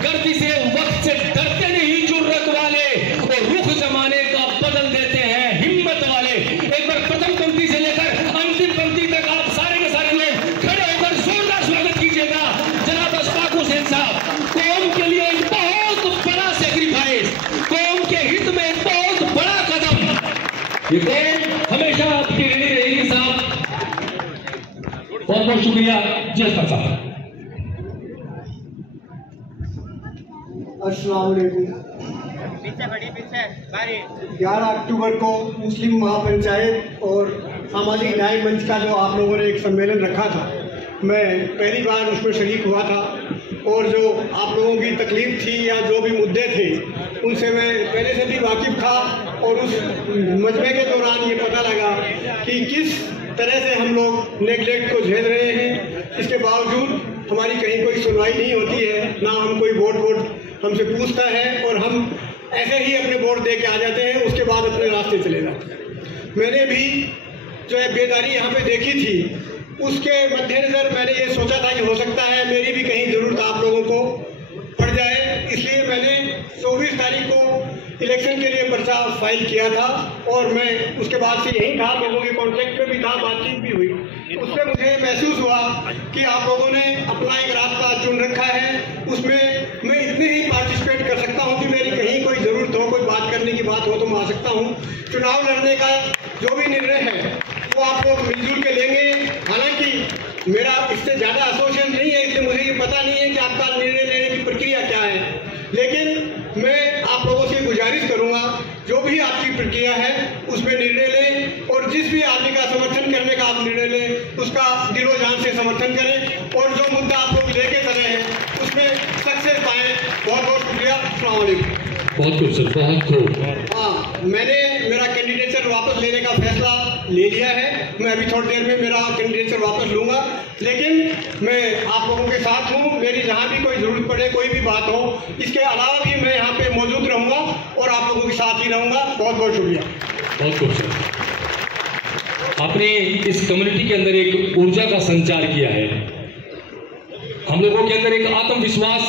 गर्दी से वक्त से डरते नहीं जुर्रत वाले, और रुख जमाने का बदल देते हैं हिम्मत वाले। एक बार प्रथम पंक्ति से लेकर अंतिम पंक्ति तक आप सारे के सारे लोग खड़े होकर जोरदार स्वागत कीजिएगा जनाब अशफाक हुसैन साहब। कौम के लिए एक बहुत बड़ा सेक्रीफाइस, कौम के हित में एक बहुत बड़ा कदम, ये कौम हमेशा आपकी ऋणी रहेगी साहब। बहुत बहुत शुक्रिया जी अशफाक साहब। अस्सलाम वालेकुम। 11 अक्टूबर को मुस्लिम महापंचायत और सामाजिक न्याय मंच का जो आप लोगों ने एक सम्मेलन रखा था, मैं पहली बार उसमें शरीक हुआ था, और जो आप लोगों की तकलीफ थी या जो भी मुद्दे थे उनसे मैं पहले से भी वाकिफ था, और उस मजमे के दौरान ये पता लगा कि किस तरह से हम लोग नेगलेक्ट को झेल रहे हैं। इसके बावजूद हमारी कहीं कोई सुनवाई नहीं होती है, ना हम कोई वोट हमसे पूछता है, और हम ऐसे ही अपने वोट दे के आ जाते हैं, उसके बाद अपने रास्ते चले जाते हैं। मैंने भी जो है बेदारी यहाँ पे देखी थी, उसके मद्देनजर मैंने ये सोचा था कि हो सकता है मेरी भी कहीं ज़रूरत आप लोगों को पड़ जाए, इसलिए मैंने 24 तारीख को इलेक्शन के लिए पर्चा फाइल किया था, और मैं उसके बाद से यही था, लोगों के कॉन्टेक्ट में भी था, बातचीत भी हुई। उससे मुझे महसूस हुआ कि आप लोगों ने अपना एक रास्ता चुन रखा है, उसमें मैं इतने ही पार्टिसिपेट कर सकता हूं कि मेरी कहीं कोई ज़रूरत हो, कोई बात करने की बात हो तो मैं आ सकता हूं। चुनाव लड़ने का जो भी निर्णय है वो आप लोग मिलजुल के लेंगे। हालांकि मेरा इससे ज़्यादा एसोसिएशन नहीं है, इसलिए मुझे ये पता नहीं है कि आपका निर्णय लेने की प्रक्रिया क्या है, लेकिन मैं आप लोगों से गुजारिश करूंगा जो भी आपकी प्रक्रिया है उसमें निर्णय लें, और जिस भी आदमी का समर्थन करने का आप निर्णय लें उसका दिलो जान से समर्थन करें, और जो मुद्दा आप लोग लेके चले हैं उसमें सक्सेस पाएं। बहुत बहुत शुक्रिया। अस्सलाम वालेकुम। बहुत खूब सर, बहुत खूब। हाँ, मैंने मेरा कैंडिडेचर वापस लेने का फैसला ले लिया है। मैं अभी थोड़ी देर में मेरा कैंडिडेचर वापस लूंगा। लेकिन मैं आप लोगों के साथ हूँ। मेरी जहाँ भी कोई ज़रूरत पड़े, कोई भी बात हो, इसके अलावा भी मैं यहाँ पे मौजूद रहूँगा और आप लोगों के साथ ही रहूँगा। बहुत बहुत शुक्रिया। बहुत खूब। आपने इस कम्युनिटी के अंदर एक ऊर्जा का संचार किया है, हम लोगों के अंदर एक आत्मविश्वास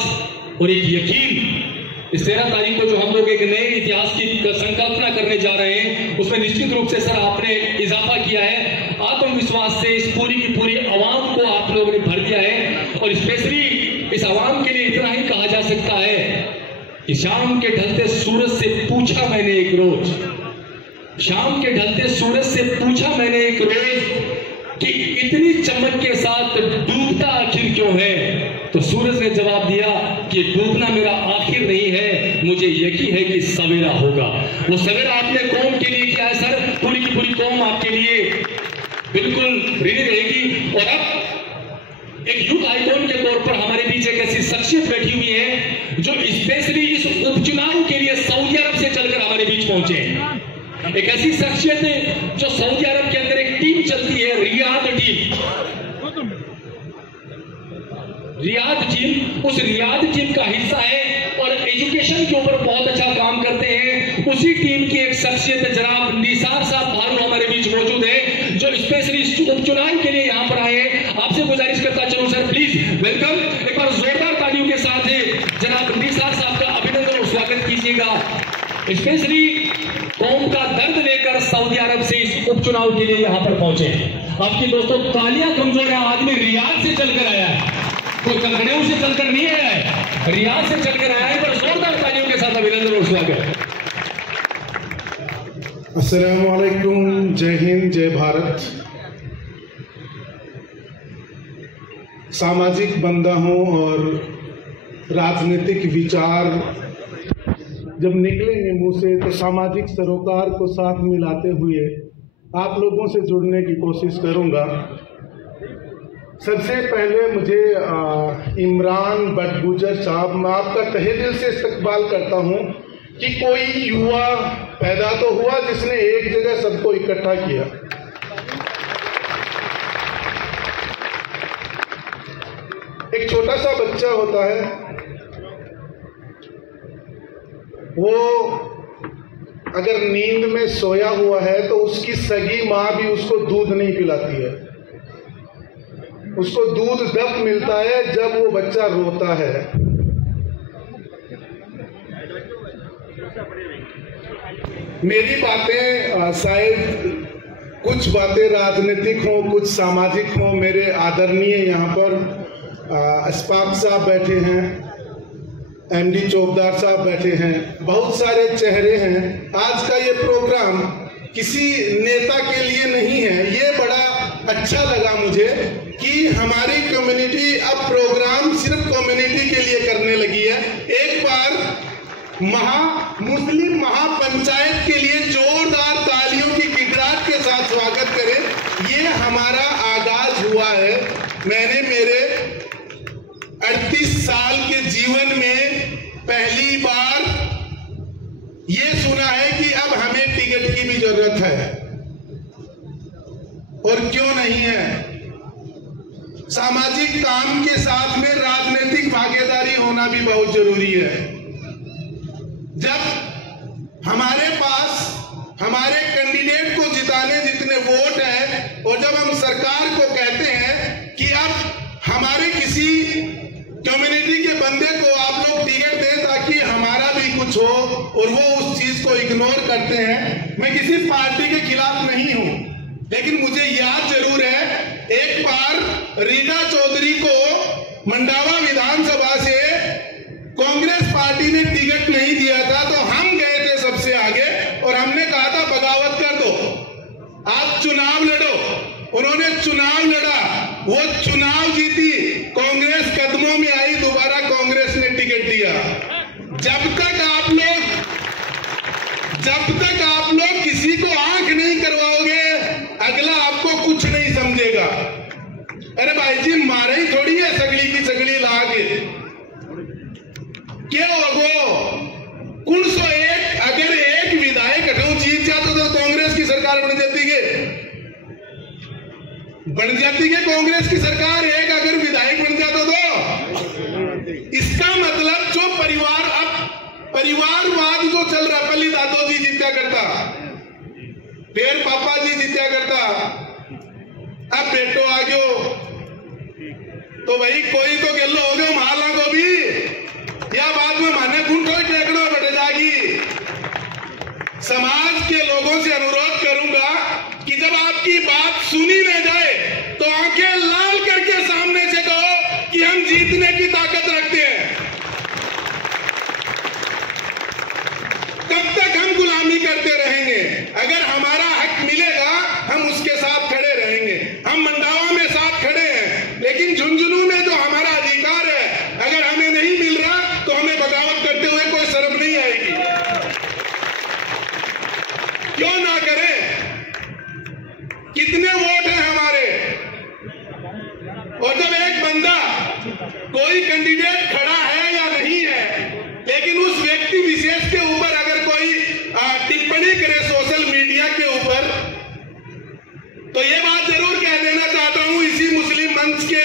और एक यकीन। इस 13 तारीख को जो हम लोग एक नए इतिहास की संकल्पना करने जा रहे हैं, उसमें निश्चित रूप से सर आपने इजाफा किया है। आत्मविश्वास से इस पूरी की पूरी आवाम को आप लोगों ने भर दिया है। और स्पेशली इस आवाम के लिए इतना ही कहा जा सकता है कि शाम के ढलते सूरज से पूछा मैंने एक रोज, शाम के ढलते सूरज से पूछा मैंने एक रोज कि इतनी चमक के साथ डूबता आखिर क्यों है? तो सूरज ने जवाब दिया कि डूबना मेरा आखिर नहीं है, मुझे यकीन है कि सवेरा होगा। वो सवेरा आपने कौम के लिए किया है सर, पूरी की पूरी कौम आपके लिए बिल्कुल ऋणी रहेगी। और अब एक यूथ आइकॉन के तौर पर हमारे बीच एक ऐसी शख्सियत बैठी हुई है जो स्पेशली इस उपचुनाव के लिए सऊदी अरब से चलकर हमारे बीच पहुंचे हैं। एक ऐसी शख्सियत है जो सऊदी अरब के अंदर एक टीम चलती है, रियाद टीम। रियाद टीम उस रियाद टीम का हिस्सा है और एजुकेशन के ऊपर बहुत अच्छा काम करते हैं। उसी टीम की एक शख्सियत जनाब निसार साहब भारू हमारे बीच मौजूद है, जो स्पेशली उपचुनाव के लिए यहाँ पर आए हैं। आपसे गुजारिश करता चलूं सर, प्लीज वेलकम। एक बार जोरदार तालियों के साथ जनाब निसार साहब का अभिनंदन और स्वागत कीजिएगा। स्पेशली कौम का दर्द लेकर सऊदी अरब से इस उपचुनाव के लिए यहाँ पर पहुंचे हैं। आपकी दोस्तों तालियां कमजोर है, आदमी रियाद से चलकर आया है, कोई लखनऊ से चलकर नहीं आया है, रियाद से चलकर आया है। पर जोरदार तालियों के साथ अभिनंदन और स्वागत। अस्सलाम वालेकुम, जय हिंद, जय भारत। सामाजिक बंदा हूं और राजनीतिक विचार जब निकलेंगे मुंह से तो सामाजिक सरोकार को साथ मिलाते हुए आप लोगों से जुड़ने की कोशिश करूंगा। सबसे पहले मुझे इमरान बटगुजर साहब, मैं आपका तहे दिल से इस्तकबाल करता हूं कि कोई युवा पैदा तो हुआ जिसने एक जगह सबको इकट्ठा किया। एक छोटा सा बच्चा होता है, वो अगर नींद में सोया हुआ है तो उसकी सगी माँ भी उसको दूध नहीं पिलाती है। उसको दूध तब मिलता है जब वो बच्चा रोता है। मेरी बातें शायद कुछ बातें राजनीतिक हों, कुछ सामाजिक हों। मेरे आदरणीय यहाँ पर अस्पाक साहब बैठे हैं, एमडी चौबदार साहब बैठे हैं, बहुत सारे चेहरे हैं। आज का ये प्रोग्राम किसी नेता के लिए नहीं है। ये बड़ा अच्छा लगा मुझे कि हमारी कम्युनिटी अब प्रोग्राम सिर्फ कम्युनिटी के लिए करने लगी है। एक बार मुस्लिम महापंचायत के लिए जोरदार तालियों की गिड़गिड़ाहट के साथ स्वागत करें। ये हमारा आगाज हुआ है। मैंने मेरे 38 साल के जीवन में पहली बार ये सुना है कि अब हमें टिकट की भी जरूरत है। और क्यों नहीं है? सामाजिक काम के साथ में राजनीतिक भागीदारी होना भी बहुत जरूरी है। जब हमारे पास हमारे कैंडिडेट को जिताने जितने वोट है और जब हम सरकार को कहते हैं कि अब हमारे किसी कम्युनिटी के बंदे को आप लोग टिकट दें ताकि हमारा भी कुछ हो, और वो उस चीज को इग्नोर करते हैं। मैं किसी पार्टी के खिलाफ नहीं हूं, लेकिन मुझे याद जरूर है एक बार रीटा चौधरी को मंडावा विधानसभा से कांग्रेस पार्टी ने टिकट नहीं दिया था, तो हम गए थे सबसे आगे और हमने कहा था बगावत कर दो, आप चुनाव लड़ो। उन्होंने चुनाव लड़ा, वो चुनाव जीती, कांग्रेस कदमों में आई, दोबारा कांग्रेस ने टिकट दिया। जब तक आप लोग किसी को आंख नहीं करवाओगे, अगला आपको कुछ नहीं समझेगा। अरे भाई जी, मारे ही थोड़ी है सगली की सगली ला के क्यों होगो कुल सो एक, अगर एक विधायक हटाऊ जीत जाता तो कांग्रेस की सरकार बन जाती है। बन जाती है कांग्रेस की सरकार, एक अगर विधायक बन जाता तो इसका मतलब जो परिवारवाद जो चल रहा, पहले दादो जी जीत्या करता, फिर पापा जी जीत्या करता, अब बेटो आ गयो, तो भाई कोई तो गेलो हो गयो माला को भी, या बाद में माने गुंठो टेकड़ो बढ़ जाएगी। समाज के लोगों से अनुरोध करूंगा कि जब आपकी बात सुनी न जाए तो आंखें लाल करके सामने से कहो कि हम जीतने की ताकत रखते हैं। कब तक हम गुलामी करते रहेंगे? अगर हमारा हक मिलेगा हम उसके साथ खड़े रहेंगे। हम मंडावा में साथ खड़े हैं, लेकिन झुंझुनू में जो हमारा अधिकार है अगर हमें नहीं मिल रहा तो हमें बगावत करते हुए कोई शर्म नहीं आएगी। क्यों ना करें? कितने वोट हैं हमारे? और जब एक बंदा कोई कैंडिडेट खड़ा है या नहीं है, लेकिन उस व्यक्ति विशेष के ऊपर अगर कोई टिप्पणी करे सोशल मीडिया के ऊपर, तो ये बात जरूर कह देना चाहता हूं इसी मुस्लिम मंच के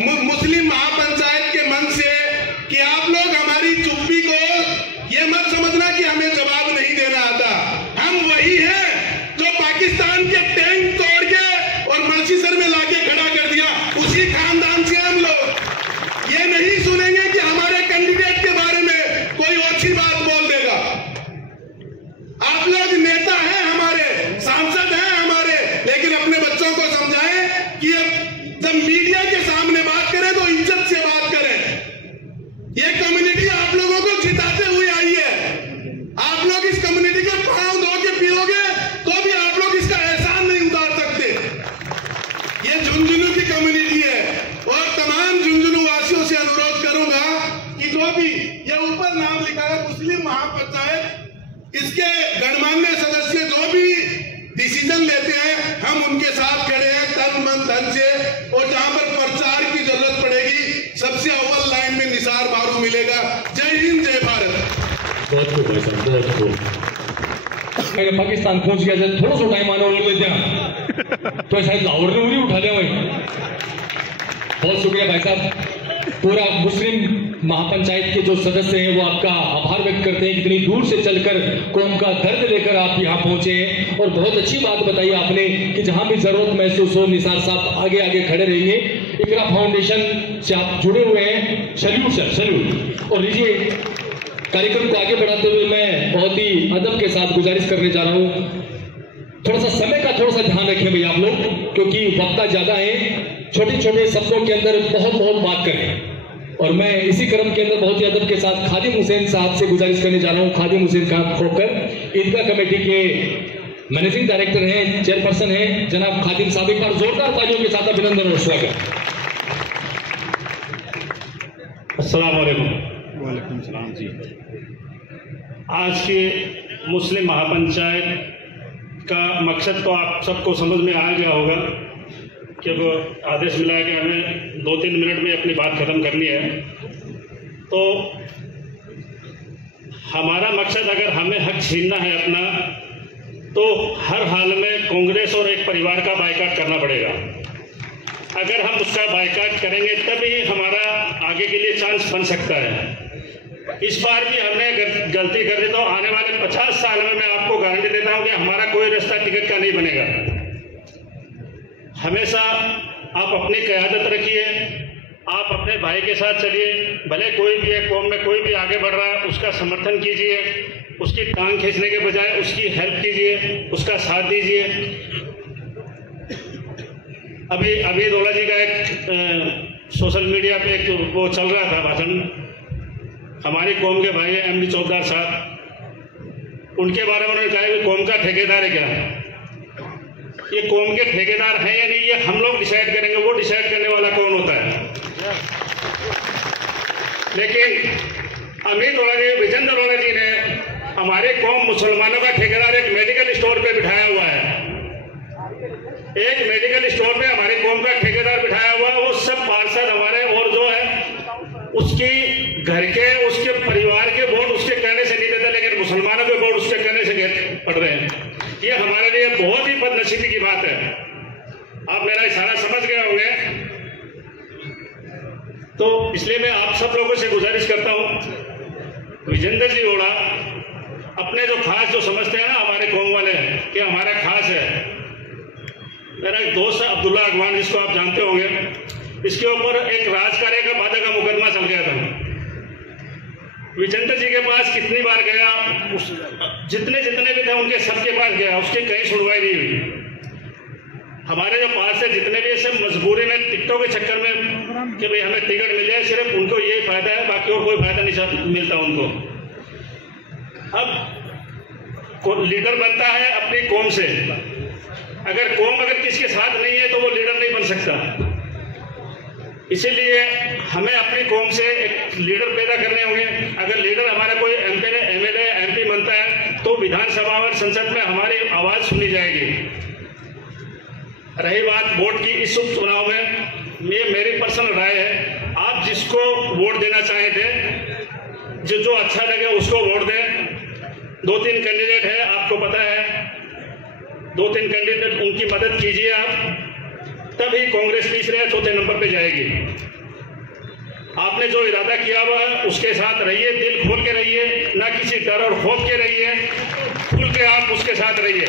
मुस्लिम महापंचायत के मंच से कि आप लोग हमारी चुप्पी को ये मत समझना कि हमें जवाब नहीं देना आता। हम वही हैं जो पाकिस्तान के टैंक तोड़ के और मालशीसर में लाके खड़ा कर दिया, उसी खानदान से हम लोग। ये नहीं सुनेंगे कि हमारे कैंडिडेट के बारे में कोई अच्छी बात बोल देगा। आप लोग नेता हैं हमारे, सांसद हैं हमारे, लेकिन अपने बच्चों को समझाएं कि जब मीडिया के सामने बात करें तो इज्जत से बात करें। ये कम्युनिटी आप लोगों को जिताते हुए आई है। आप लोग इस कम्युनिटी के पांव धो के पियोगे तो भी आप लोग इसका एहसान नहीं उतार सकते। ये झुंझुनू की कम्युनिटी है और तमाम झुंझुनू वासियों से अनुरोध करूंगा कि जो भी ये ऊपर नाम लिखा है मुस्लिम महापंचायत, इसके गणमान्य सदस्य जो भी डिसीजन लेते हैं हम उनके साथ खड़े हैं तन मन धन से। और जहां पर प्रचार की जरूरत पड़ेगी सबसे अव्वल लाइन में निसार बारू मिलेगा। जय हिंद, जय भारत। बहुत खूब भाई साहब, बहुत खूब। पाकिस्तान पहुंच गया जब थोड़ा सा टाइम आना हो तो शायद लाहौर ने उन्हें उठा लिया भाई। बहुत शुक्रिया भाई साहब। पूरा मुस्लिम महापंचायत के जो सदस्य हैं वो आपका आभार व्यक्त करते हैं, कितनी दूर से चलकर कौम का दर्द लेकर आप यहाँ पहुंचे हैं। और बहुत अच्छी बात बताई आपने कि जहां भी जरूरत महसूस हो निसार साहब आगे आगे खड़े रहिए। इकरा फाउंडेशन से आप जुड़े हुए हैं, सैल्यूट सर, सैल्यूट। और लीजिए कार्यक्रम को आगे बढ़ाते हुए मैं बहुत ही अदब के साथ गुजारिश करने जा रहा हूँ, थोड़ा सा समय का थोड़ा सा ध्यान रखें भैया आप लोग, क्योंकि वक्त ज्यादा है। छोटे छोटे शब्दों के अंदर बहुत बहुत बात करें। और मैं इसी क्रम के अंदर बहुत ही अदब के साथ खादिम हुसैन साहब से गुजारिश करने जा रहा हूँ। खादिम हुसैन खान खोकर ईदगाह कमेटी के मैनेजिंग डायरेक्टर हैं, चेयरपर्सन हैं जनाब खादिम साहब। एक बार जोरदार तालियों के साथ अभिनंदन और स्वागत। अस्सलाम वालेकुम। वालेकुम सलाम जी। आज के मुस्लिम महापंचायत का मकसद तो आप सबको समझ में आ गया होगा, क्योंकि आदेश मिला है कि हमें 2-3 मिनट में अपनी बात खत्म करनी है। तो हमारा मकसद, अगर हमें हक छीनना है अपना, तो हर हाल में कांग्रेस और एक परिवार का बायकॉट करना पड़ेगा। अगर हम उसका बायकॉट करेंगे तभी हमारा आगे के लिए चांस बन सकता है। इस बार भी हमने गलती कर दी तो आने वाले 50 साल में मैं आपको गारंटी देता हूं कि हमारा कोई रास्ता टिकट का नहीं बनेगा। हमेशा आप अपनी क़यादत रखिए, आप अपने भाई के साथ चलिए, भले कोई भी है कौम में कोई भी आगे बढ़ रहा है उसका समर्थन कीजिए, उसकी टांग खींचने के बजाय उसकी हेल्प कीजिए, उसका साथ दीजिए। अभी दौला जी का एक सोशल मीडिया पे एक वो चल रहा था भाषण, हमारी कौम के भाई एमडी चौधरी साहब, उनके बारे में उन्होंने कहा कि कौम का ठेकेदार है क्या? ये कौम के ठेकेदार हैं या नहीं, ये हम लोग डिसाइड करेंगे। वो डिसाइड करने वाला कौन होता है? लेकिन अमीर विजेंद्र रोड़ा जी ने हमारे कौम मुसलमानों का ठेकेदार एक मेडिकल स्टोर पे बिठाया हुआ है। एक मेडिकल स्टोर पे हमारे कौम का ठेकेदार बिठाया हुआ है। वो सब पार्षद हमारे और जो है उसकी घर के उसके परिवार के वोट उसके कहने से नहीं देते, लेकिन मुसलमानों के वोट उसके कहने से पड़ रहे हैं। ये हमारे लिए बहुत ही बदनसीबी की बात है। तो इसलिए मैं आप सब लोगों से गुजारिश करता हूँ, विजेंद्र जी होड़ा अपने जो खास जो समझते हैं ना हमारे कौम वाले कि हमारा खास है। मेरा एक दोस्त है अब्दुल्ला अगवान, जिसको आप जानते होंगे, इसके ऊपर एक राजकार्य का बाधा का मुकदमा चल गया था। विजेंद्र जी के पास कितनी बार गया, जितने भी थे उनके सबके पास गया, उसकी कहीं सुनवाई नहीं हुई। हमारे जो पास है जितने भी ऐसे मजबूरी में टिकटों के चक्कर में कि भाई हमें टिकट मिल जाए, सिर्फ उनको यही फायदा है, बाकी और कोई फायदा नहीं मिलता उनको। अब लीडर बनता है अपनी कौम से, अगर कौम किसके साथ नहीं है तो वो लीडर नहीं बन सकता। इसीलिए हमें अपनी कौम से एक लीडर पैदा करने होंगे। अगर लीडर हमारा कोई एमएलए एमपी बनता है तो विधानसभा और संसद में हमारी आवाज सुनी जाएगी। रही बात वोट की, इस उपचुनाव में ये मेरी पर्सनल राय है, आप जिसको वोट देना चाहे थे, जो अच्छा लगे उसको वोट दें। 2-3 कैंडिडेट है, आपको पता है, 2-3 कैंडिडेट, उनकी मदद कीजिए आप, तभी कांग्रेस तीसरे या चौथे नंबर पे जाएगी। आपने जो इरादा किया हुआ है उसके साथ रहिए, दिल खोल के रहिए, ना किसी डर और खौफ के रहिए, खुल के आप उसके साथ रहिए।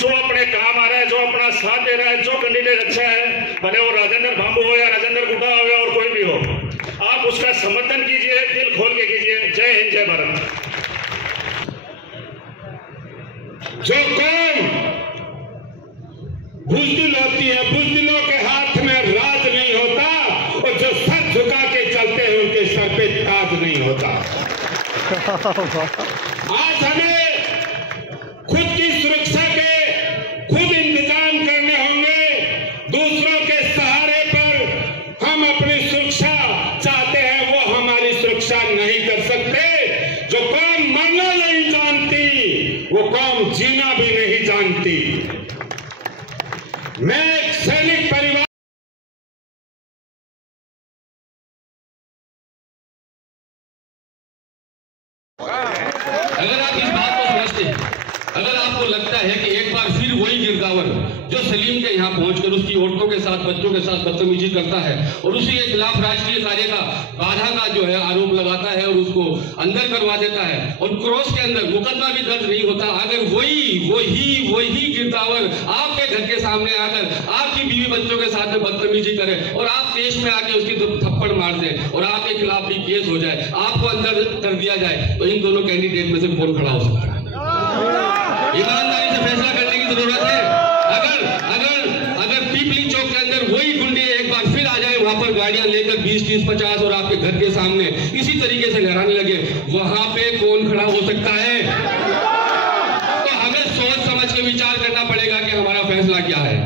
जो अपने काम आ रहा है, जो अपना साथ दे रहा है, जो कैंडिडेट अच्छा है, भले वो राजेंद्र भांबू हो या राजेंद्र गुड्डा हो या और कोई भी हो, आप उसका समर्थन कीजिए, दिल खोल के कीजिए। जय हिंद, जय भारत। जो कौम बुज़दिल होती है, बुज़दिलों के हाथ में राज नहीं होता, और जो सर झुका के चलते हैं उनके सर पे ताज नहीं होता। आज हमें खुद की सुरक्षा के खुद इंतजाम करने होंगे। दूसरों के सहारे पर हम अपनी सुरक्षा चाहते हैं, वो हमारी सुरक्षा नहीं कर सकते। जो कौम मरना नहीं जानती वो कौम जीना भी नहीं जानती। मैं एक सैनिक परिवार अगर आप इस बात को समझते हैं, अगर आपको लगता है कि एक बार फिर वही गिरदावर जो सलीम के यहाँ पहुंचकर उसकी औरतों के साथ, बच्चों के साथ बदतमीजी करता है और उसी के खिलाफ राष्ट्रीय कार्य का बाधा का जो है आरोप लगाता है और उसको अंदर करवा देता है और क्रॉस के अंदर मुकदमा भी दर्ज नहीं होता, अगर वही गिरदावर आपके घर के सामने आकर आपकी बीवी बच्चों के साथ में बदतमीजी करे और आप देश में आके उसकी थप्पड़ मार दे और आपके खिलाफ भी केस हो जाए, आपको अंदर कर दिया जाए, तो इन दोनों कैंडिडेट में से कौन खड़ा हो सकता है? ईमानदारी से फैसला करने की जरूरत है। अगर पीपली चौक के अंदर वही गुंडे एक बार फिर आ जाए, वहां पर गाड़ियां लेकर 20, 30, 50 और आपके घर के सामने इसी तरीके से लहराने लगे, वहां पे कौन खड़ा हो सकता है? तो हमें सोच समझ के विचार करना पड़ेगा कि हमारा फैसला क्या है।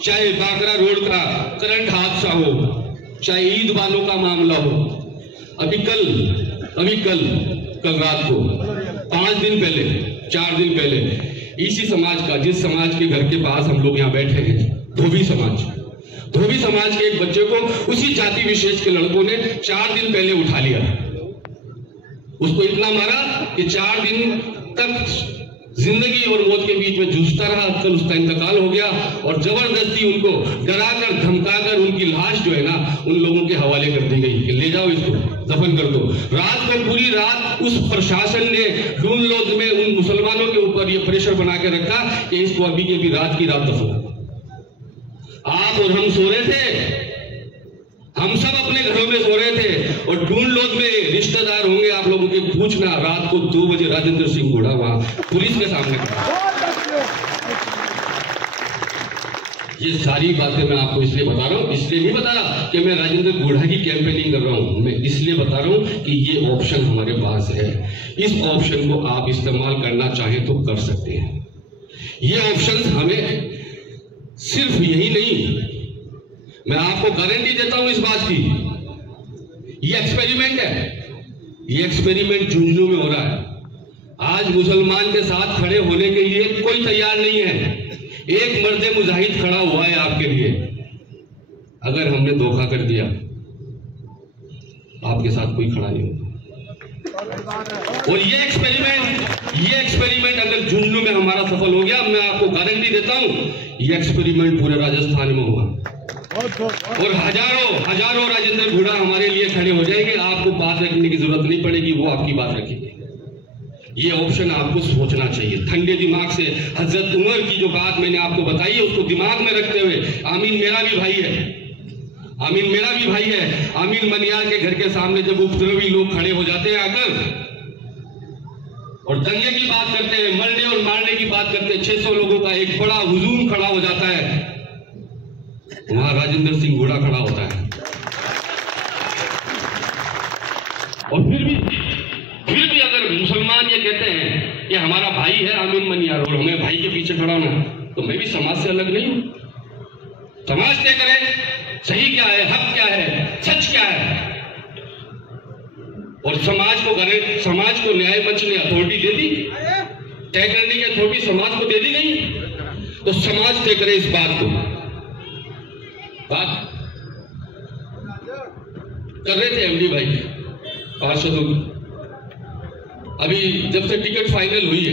चाहे बागरा रोड का करंट हादसा हो, चाहे ईद वालों का मामला हो, अभी कल रात को 5 दिन पहले, 4 दिन पहले इसी समाज का, जिस समाज के घर के पास हम लोग यहाँ बैठे हैं, धोबी समाज के एक बच्चे को उसी जाति विशेष के लड़कों ने 4 दिन पहले उठा लिया। उसको इतना मारा कि 4 दिन तक जिंदगी और मौत के बीच में जूझता रहा। कल उसका इंतकाल हो गया और जबरदस्ती उनको डराकर धमकाकर उनकी लाश जो है ना उन लोगों के हवाले कर दी गई कि ले जाओ, इसको दफन कर दो। रात को पूरी रात उस प्रशासन ने डून लोज में उन मुसलमानों के ऊपर ये प्रेशर बना के रखा कि इसको अभी के भी रात की रात दफन। आप और हम सो रहे थे, हम सब अपने घरों में सो रहे थे और ढूंढ लोग में रिश्तेदार होंगे आप लोगों के, पूछना रात को 2 बजे राजेंद्र सिंह घोड़ा वहां पुलिस के सामने। ये सारी बातें मैं आपको इसलिए बता रहा हूं, इसलिए नहीं बता रहा कि मैं राजेंद्र घोड़ा की कैंपेनिंग कर रहा हूं, मैं इसलिए बता रहा हूं कि ये ऑप्शन हमारे पास है। इस ऑप्शन को आप इस्तेमाल करना चाहें तो कर सकते हैं। ये ऑप्शन हमें सिर्फ यही नहीं, मैं आपको गारंटी देता हूं इस बात की, ये एक्सपेरिमेंट है, ये एक्सपेरिमेंट झुंझुनू में हो रहा है। आज मुसलमान के साथ खड़े होने के लिए कोई तैयार नहीं है। एक मर्द मुजाहिद खड़ा हुआ है आपके लिए। अगर हमने धोखा कर दिया, आपके साथ कोई खड़ा नहीं होगा। और ये एक्सपेरिमेंट अगर झुंझुनू में हमारा सफल हो गया, मैं आपको गारंटी देता हूं ये एक्सपेरिमेंट पूरे राजस्थान में होगा। और हजारों राजेंद्र घोड़ा हमारे लिए खड़े हो जाएंगे। आपको बात रखने की जरूरत नहीं पड़ेगी, वो आपकी बात रखेंगे। ये ऑप्शन आपको सोचना चाहिए ठंडे दिमाग से। हजरत उमर की जो बात मैंने आपको बताई है उसको दिमाग में रखते हुए, आमीन मेरा भी भाई है, आमीन मेरा भी भाई है। आमीन मनियार के घर के सामने जब उपद्रवी लोग खड़े हो जाते हैं आकर और दंगे की बात करते हैं, मरने और मारने की बात करते हैं, 600 लोगों का एक बड़ा हुजूम खड़ा हो जाता है, वहां राजेंद्र सिंह घोड़ा खड़ा होता है। और फिर भी अगर मुसलमान ये कहते हैं कि हमारा भाई है आमीन मनियार और हमें भाई के पीछे खड़ा होना, तो मैं भी समाज से अलग नहीं हूं। समाज तय करे सही क्या है, हक क्या है, सच क्या है। और समाज को न्याय मंच ने अथॉरिटी दे दी, तय करने की अथॉरिटी समाज को दे दी गई, तो समाज तय करे इस बात को। बात कर रहे थे एमडी भाई पार्षदों की। अभी जब से टिकट फाइनल हुई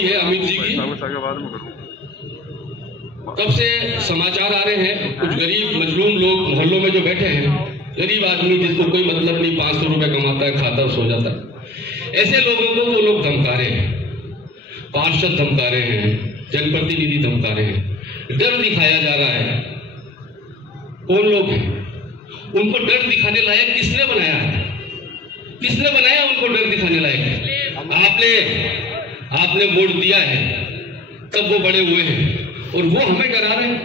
है अमित जी की, तब से समाचार आ रहे हैं कुछ गरीब मजलूम लोग मोहल्लों में जो बैठे हैं, गरीब आदमी जिसको कोई मतलब नहीं, 500 रुपए कमाता है, खाता है, सो जाता है, ऐसे लोगों को वो लोग धमका रहे हैं, पार्षद धमका रहे हैं, जनप्रतिनिधि धमका रहे हैं, डर दिखाया जा रहा है। कौन लोग हैं? उनको डर दिखाने लायक किसने बनाया है? किसने बनाया उनको डर दिखाने लायक? आपने वोट दिया है, तब वो बड़े हुए हैं और वो हमें डरा रहे हैं।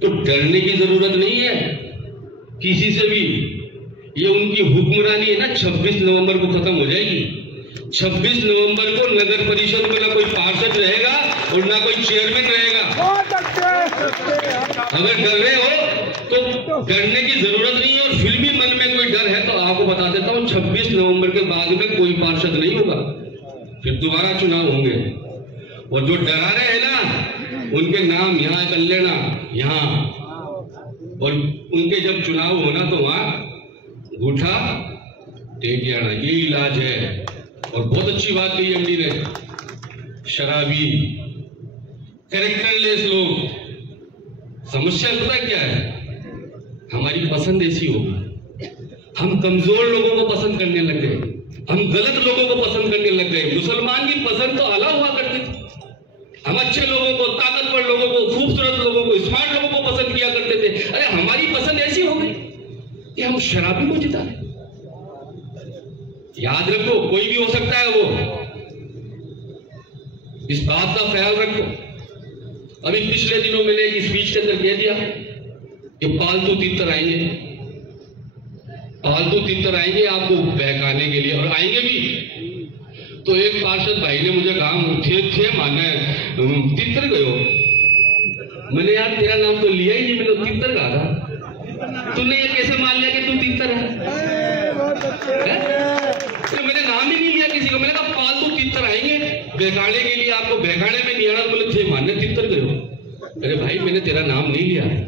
तो डरने की जरूरत नहीं है किसी से भी। ये उनकी हुक्मरानी है ना, 26 नवंबर को खत्म हो जाएगी। 26 नवंबर को नगर परिषद में ना कोई पार्षद रहेगा और ना कोई चेयरमैन रहेगा। अगर डर रहे हो तो डरने की जरूरत नहीं है। और फिर भी मन में कोई डर है तो आपको बता देता हूं, 26 नवंबर के बाद में कोई पार्षद नहीं होगा, फिर दोबारा चुनाव होंगे। और जो डरा रहे हैं ना, उनके नाम यहाँ कर लेना, यहाँ, और उनके जब चुनाव होना तो वहां गूठा टेक आना, ये इलाज है। और बहुत अच्छी बात कही एमडी ने, शराबी, कैरेक्टरलेस लोग। समस्या पता क्या है? हमारी पसंद ऐसी होगी, हम कमजोर लोगों को पसंद करने लग गए, हम गलत लोगों को पसंद करने लग गए। मुसलमान की पसंद तो अलग हुआ करती थी, हम अच्छे लोगों को, ताकतवर लोगों को, खूबसूरत लोगों को, स्मार्ट लोगों को पसंद किया करते थे। अरे हमारी पसंद ऐसी हो गई कि हम शराबी को जिता रहे। याद रखो, कोई भी हो सकता है वो, इस बात का ख्याल रखो। अभी पिछले दिनों मैंने एक स्पीच के अंदर कह दिया कि पालतू तीतर आएंगे आपको बहकाने के लिए, और आएंगे भी। तो एक पार्षद भाई ने मुझे कहा, थे माने तीतर गए हो। मैंने यार तेरा नाम तो लिया ही नहीं, मैंने तीतर कहा था, तूने ये कैसे मान लिया कि तू तीतर है? तो मैंने नाम ही नहीं लिया किसी को। मैंने कहा पालतू तीतर आएंगे बहकाने के लिए, आपको बहकाने में नहीं आना। बोले थे माने तीतर गए हो। अरे भाई मैंने तेरा नाम नहीं लिया है।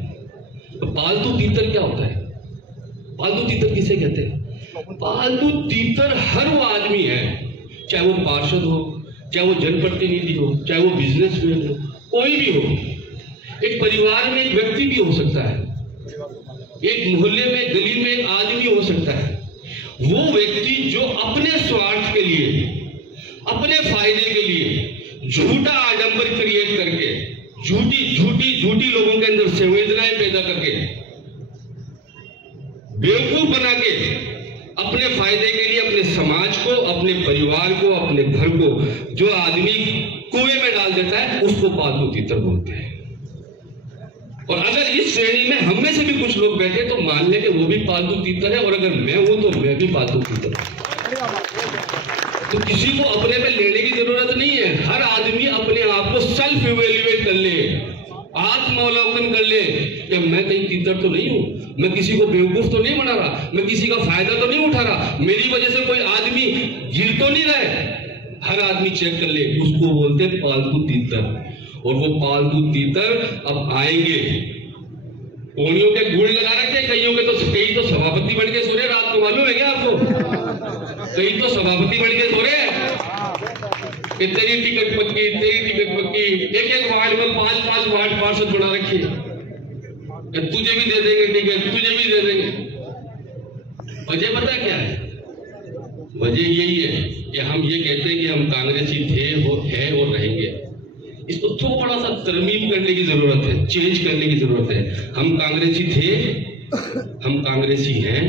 तो पालतू तीतर क्या होता है? पालतू तीतर किसे कहते हैं? पालतू तीतर हर वो आदमी है, चाहे वो पार्षद हो, चाहे वो जनप्रतिनिधि हो, चाहे वो बिजनेसमैन हो, कोई भी हो। एक परिवार में एक व्यक्ति भी हो सकता है, एक मोहल्ले में, गली में एक आदमी हो सकता है। वो व्यक्ति जो अपने स्वार्थ के लिए, अपने फायदे के लिए झूठा आडंबर क्रिएट करके, झूठी लोगों के अंदर संवेदनाएं पैदा करके, बेवकूफ बना के, अपने फायदे के लिए अपने समाज को, अपने परिवार को, अपने घर को जो आदमी कुएं में डाल देता है, उसको पालतू तीतर बोलते हैं। और अगर इस श्रेणी में हम में से भी कुछ लोग बैठे तो मान लें कि वो भी पालतू तीतर है, और अगर मैं हूं तो मैं भी पालतू तीतर हूं। तो किसी को अपने में लेने की जरूरत नहीं है। हर आदमी अपने आप को सेल्फ इवेल्युएट कर ले, आत्मावलोकन कर ले कि मैं कहीं तीतर तो नहीं हूं, मैं किसी को बेवकूफ तो नहीं बना रहा, मैं किसी का फायदा तो नहीं उठा रहा, मेरी वजह से कोई आदमी गिर तो नहीं रहे। हर आदमी चेक कर ले, उसको बोलते पालतू तीतर। और वो पालतू तीतर अब आएंगे। कोनियों के गुड़ लगा रखे, कई तो सभापति बन के सो रहे, रात को मालूम है क्या आपको? कई तो सभापति बन के सो रहे। कि तेरी टिकट पक्की, तेरी टिकट पक्की। एक एक वार्ड में 5-5 वार्ड पार्षद बना रखे, तुझे भी दे देंगे टिकट, तुझे भी दे देंगे। वजह पता क्या है? वजह यही है कि हम ये कहते हैं कि हम कांग्रेसी थे, है और रहेंगे। इसको थोड़ा सा तरमीम करने की जरूरत है, चेंज करने की जरूरत है। हम कांग्रेसी थे, हम कांग्रेसी हैं।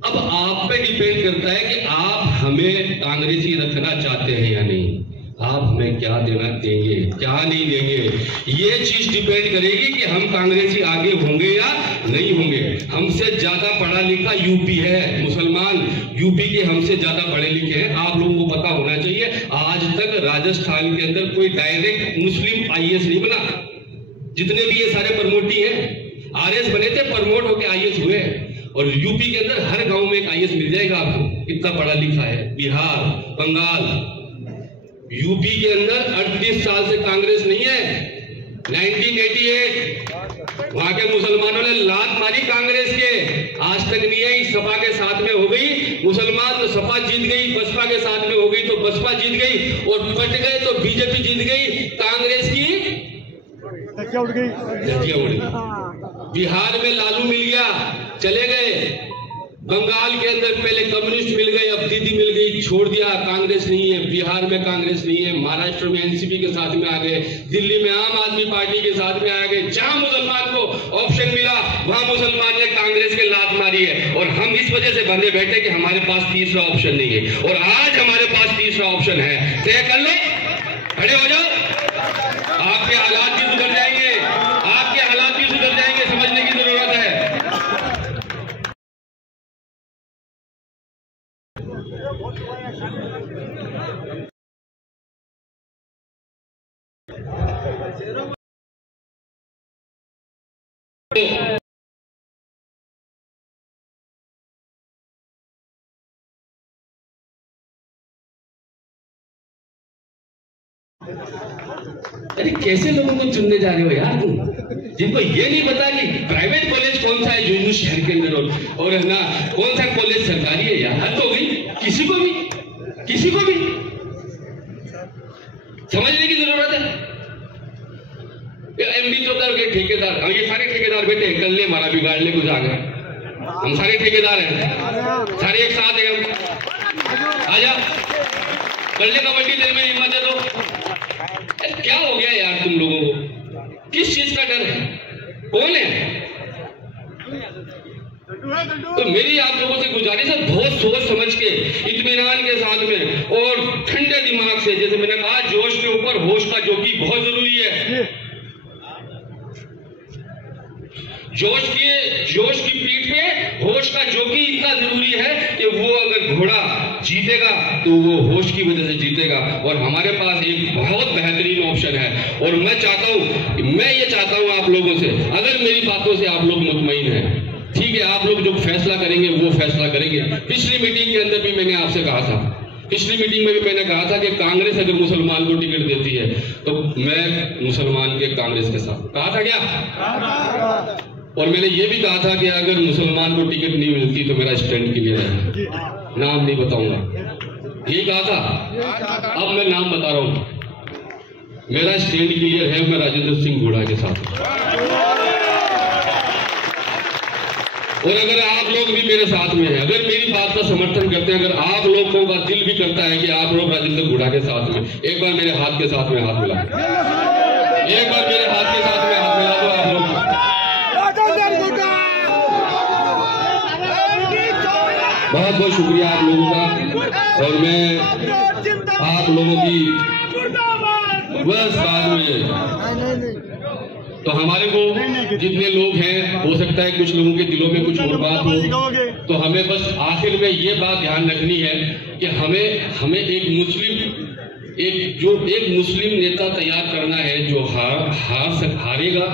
अब आप पे डिपेंड करता है कि आप हमें कांग्रेसी रखना चाहते हैं या नहीं। आप हमें क्या देना देंगे, क्या नहीं देंगे, ये चीज डिपेंड करेगी कि हम कांग्रेसी आगे होंगे या नहीं होंगे। हमसे ज्यादा पढ़ा लिखा यूपी है, मुसलमान यूपी के हमसे ज्यादा पढ़े लिखे हैं। आप लोगों को पता होना चाहिए, आज तक राजस्थान के अंदर कोई डायरेक्ट मुस्लिम आईएएस नहीं बना। जितने भी ये सारे प्रमोटी हैं, आरएस बने थे, प्रमोट होकर आईएएस हुए। और यूपी के अंदर हर गांव में एक आईएएस मिल जाएगा आपको, इतना पढ़ा लिखा है। बिहार, बंगाल, यूपी के अंदर 38 साल से कांग्रेस नहीं है। 1988 वहां के मुसलमानों ने लात मारी कांग्रेस के, आज तक नहीं है। सपा के साथ में हो गई, मुसलमान तो सपा जीत गई, बसपा के साथ में हो गई तो बसपा जीत गई, और पट गए तो बीजेपी जीत गई। कांग्रेस की धज्जियां उड़ गई। बिहार में लालू मिल गया, चले गए। बंगाल के अंदर पहले कम्युनिस्ट मिल गए, अब दीदी मिल गई, छोड़ दिया। कांग्रेस नहीं है, बिहार में कांग्रेस नहीं है। महाराष्ट्र में एनसीपी के साथ में आ गए, दिल्ली में आम आदमी पार्टी के साथ में आ गए। जहां मुसलमान को ऑप्शन मिला वहां मुसलमान ने कांग्रेस के लात मारी है। और हम इस वजह से बंधे बैठे कि हमारे पास तीसरा ऑप्शन नहीं है, और आज हमारे पास तीसरा ऑप्शन है। तय कर लो, खड़े हो जाओ, आपके हालात भी सुधर जाएंगे, आपके हालात भी सुधर जाएंगे, समझने की जरूरत है। अरे कैसे लोगों को चुनने जा रहे हो यार तुम, जिनको ये नहीं पता कि प्राइवेट कॉलेज कौन सा है झुंझुनू शहर के अंदर, और है ना कौन सा कॉलेज सरकारी है। यार हद हो गई, किसी को भी समझने की जरूरत है। एमडी तो कर गए ठेकेदार, ये सारे ठेकेदार बैठे कल ले मारा बिगाड़ने को जा गए। हम सारे ठेकेदार हैं, सारे एक साथ हैं हम। आजा कल ले कबड्डी दे में हिम्मत है तो क्या हो गया यार तुम लोगों को? किस चीज का डर है? कौन है? तो मेरी आप लोगों से गुजारिश है, बहुत सोच समझ के, इत्मीनान के साथ में और ठंडे दिमाग से, जैसे मैंने कहा जोश के ऊपर होश का जोकी बहुत जरूरी है। जोश की पीठ पे होश का जोकी इतना जरूरी है कि वो अगर घोड़ा जीतेगा तो वो होश की वजह से जीतेगा। और हमारे पास एक बहुत बेहतरीन ऑप्शन है, और मैं ये चाहता हूं आप लोगों से, अगर मेरी बातों से आप लोग मुतमईन हैं, ठीक है, आप लोग जो फैसला करेंगे वो फैसला करेंगे। पिछली मीटिंग के अंदर भी मैंने आपसे कहा था, पिछली मीटिंग में भी मैंने कहा था कि कांग्रेस अगर मुसलमान को टिकट देती है तो मैं मुसलमान के कांग्रेस के साथ, कहा था क्या? और मैंने ये भी कहा था कि अगर मुसलमान को टिकट नहीं मिलती तो मेरा स्टैंड क्लियर है, नाम नहीं बताऊंगा, यही कहा था। अब मैं नाम बता रहा हूं, मेरा स्टैंड क्लियर है, मैं राजेंद्र सिंह घोड़ा के साथ। और अगर आप लोग भी मेरे साथ में हैं, अगर मेरी बात का समर्थन करते हैं, अगर आप लोगों का दिल भी करता है कि आप लोग राजेंद्र घोड़ा के साथ में, एक बार मेरे हाथ के साथ में हाथ मिला, एक बार मेरे हाथ के साथ में हाथ मिला दो आप लोग। बहुत बहुत शुक्रिया आप लोगों का। और मैं आप लोगों की बस बाद में, तो हमारे को जितने लोग हैं, हो सकता है कुछ लोगों के दिलों में कुछ और बात हो, तो हमें बस आखिर में ये बात ध्यान रखनी है कि हमें एक मुस्लिम नेता तैयार करना है जो हारेगा,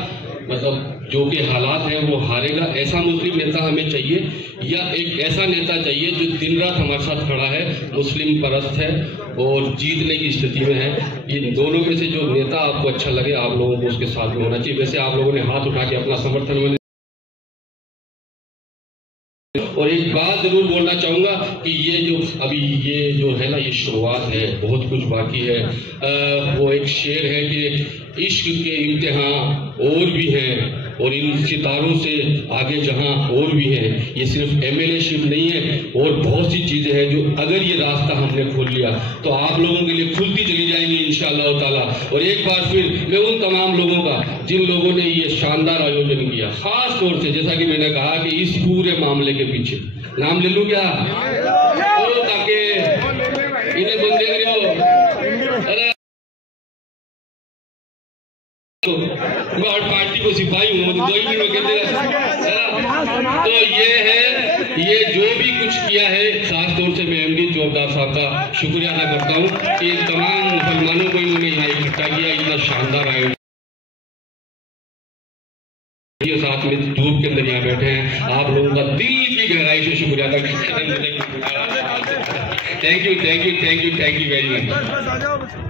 मतलब जो के हालात हैं वो हारेगा, ऐसा मुस्लिम नेता हमें चाहिए, या एक ऐसा नेता चाहिए जो दिन रात हमारे साथ खड़ा है, मुस्लिम परस्त है और जीतने की स्थिति में है। इन दोनों में से जो नेता आपको अच्छा लगे, आप लोगों को उसके साथ में होना चाहिए। वैसे आप लोगों ने हाथ उठा के अपना समर्थन और एक बात जरूर बोलना चाहूंगा कि ये जो अभी ये जो है ना, ये शुरुआत है, बहुत कुछ बाकी है। वो एक शेर है कि इश्क के इम्तिहान और भी हैं और इन सितारों से आगे जहां और भी हैं। ये सिर्फ एमएलए-शिप नहीं है, और बहुत सी चीजें हैं जो अगर ये रास्ता हमने खोल लिया तो आप लोगों के लिए खुलती चली जाएंगी इंशाअल्लाह ताला। और एक बार फिर मैं उन तमाम लोगों का जिन लोगों ने ये शानदार आयोजन किया, खास तौर से जैसा कि मैंने कहा कि इस पूरे मामले के पीछे नाम ले लूं क्या, ताकि इन्हें बंदे और पार्टी को सिपाही हूँ, तो 2 मिनट में तो ये है, ये जो भी कुछ किया है, खास तौर से मैं एमडी चौधरी साहब का शुक्रिया अदा करता हूँ कि तमाम मुसलमानों को इन्होंने यहाँ इकट्ठा किया, इतना शानदार आयोजन। ये साथ में धूप के अंदर यहाँ बैठे हैं, आप लोगों का दिल की गहराई से शुक्रिया अदा करता हूँ। Thank you very much.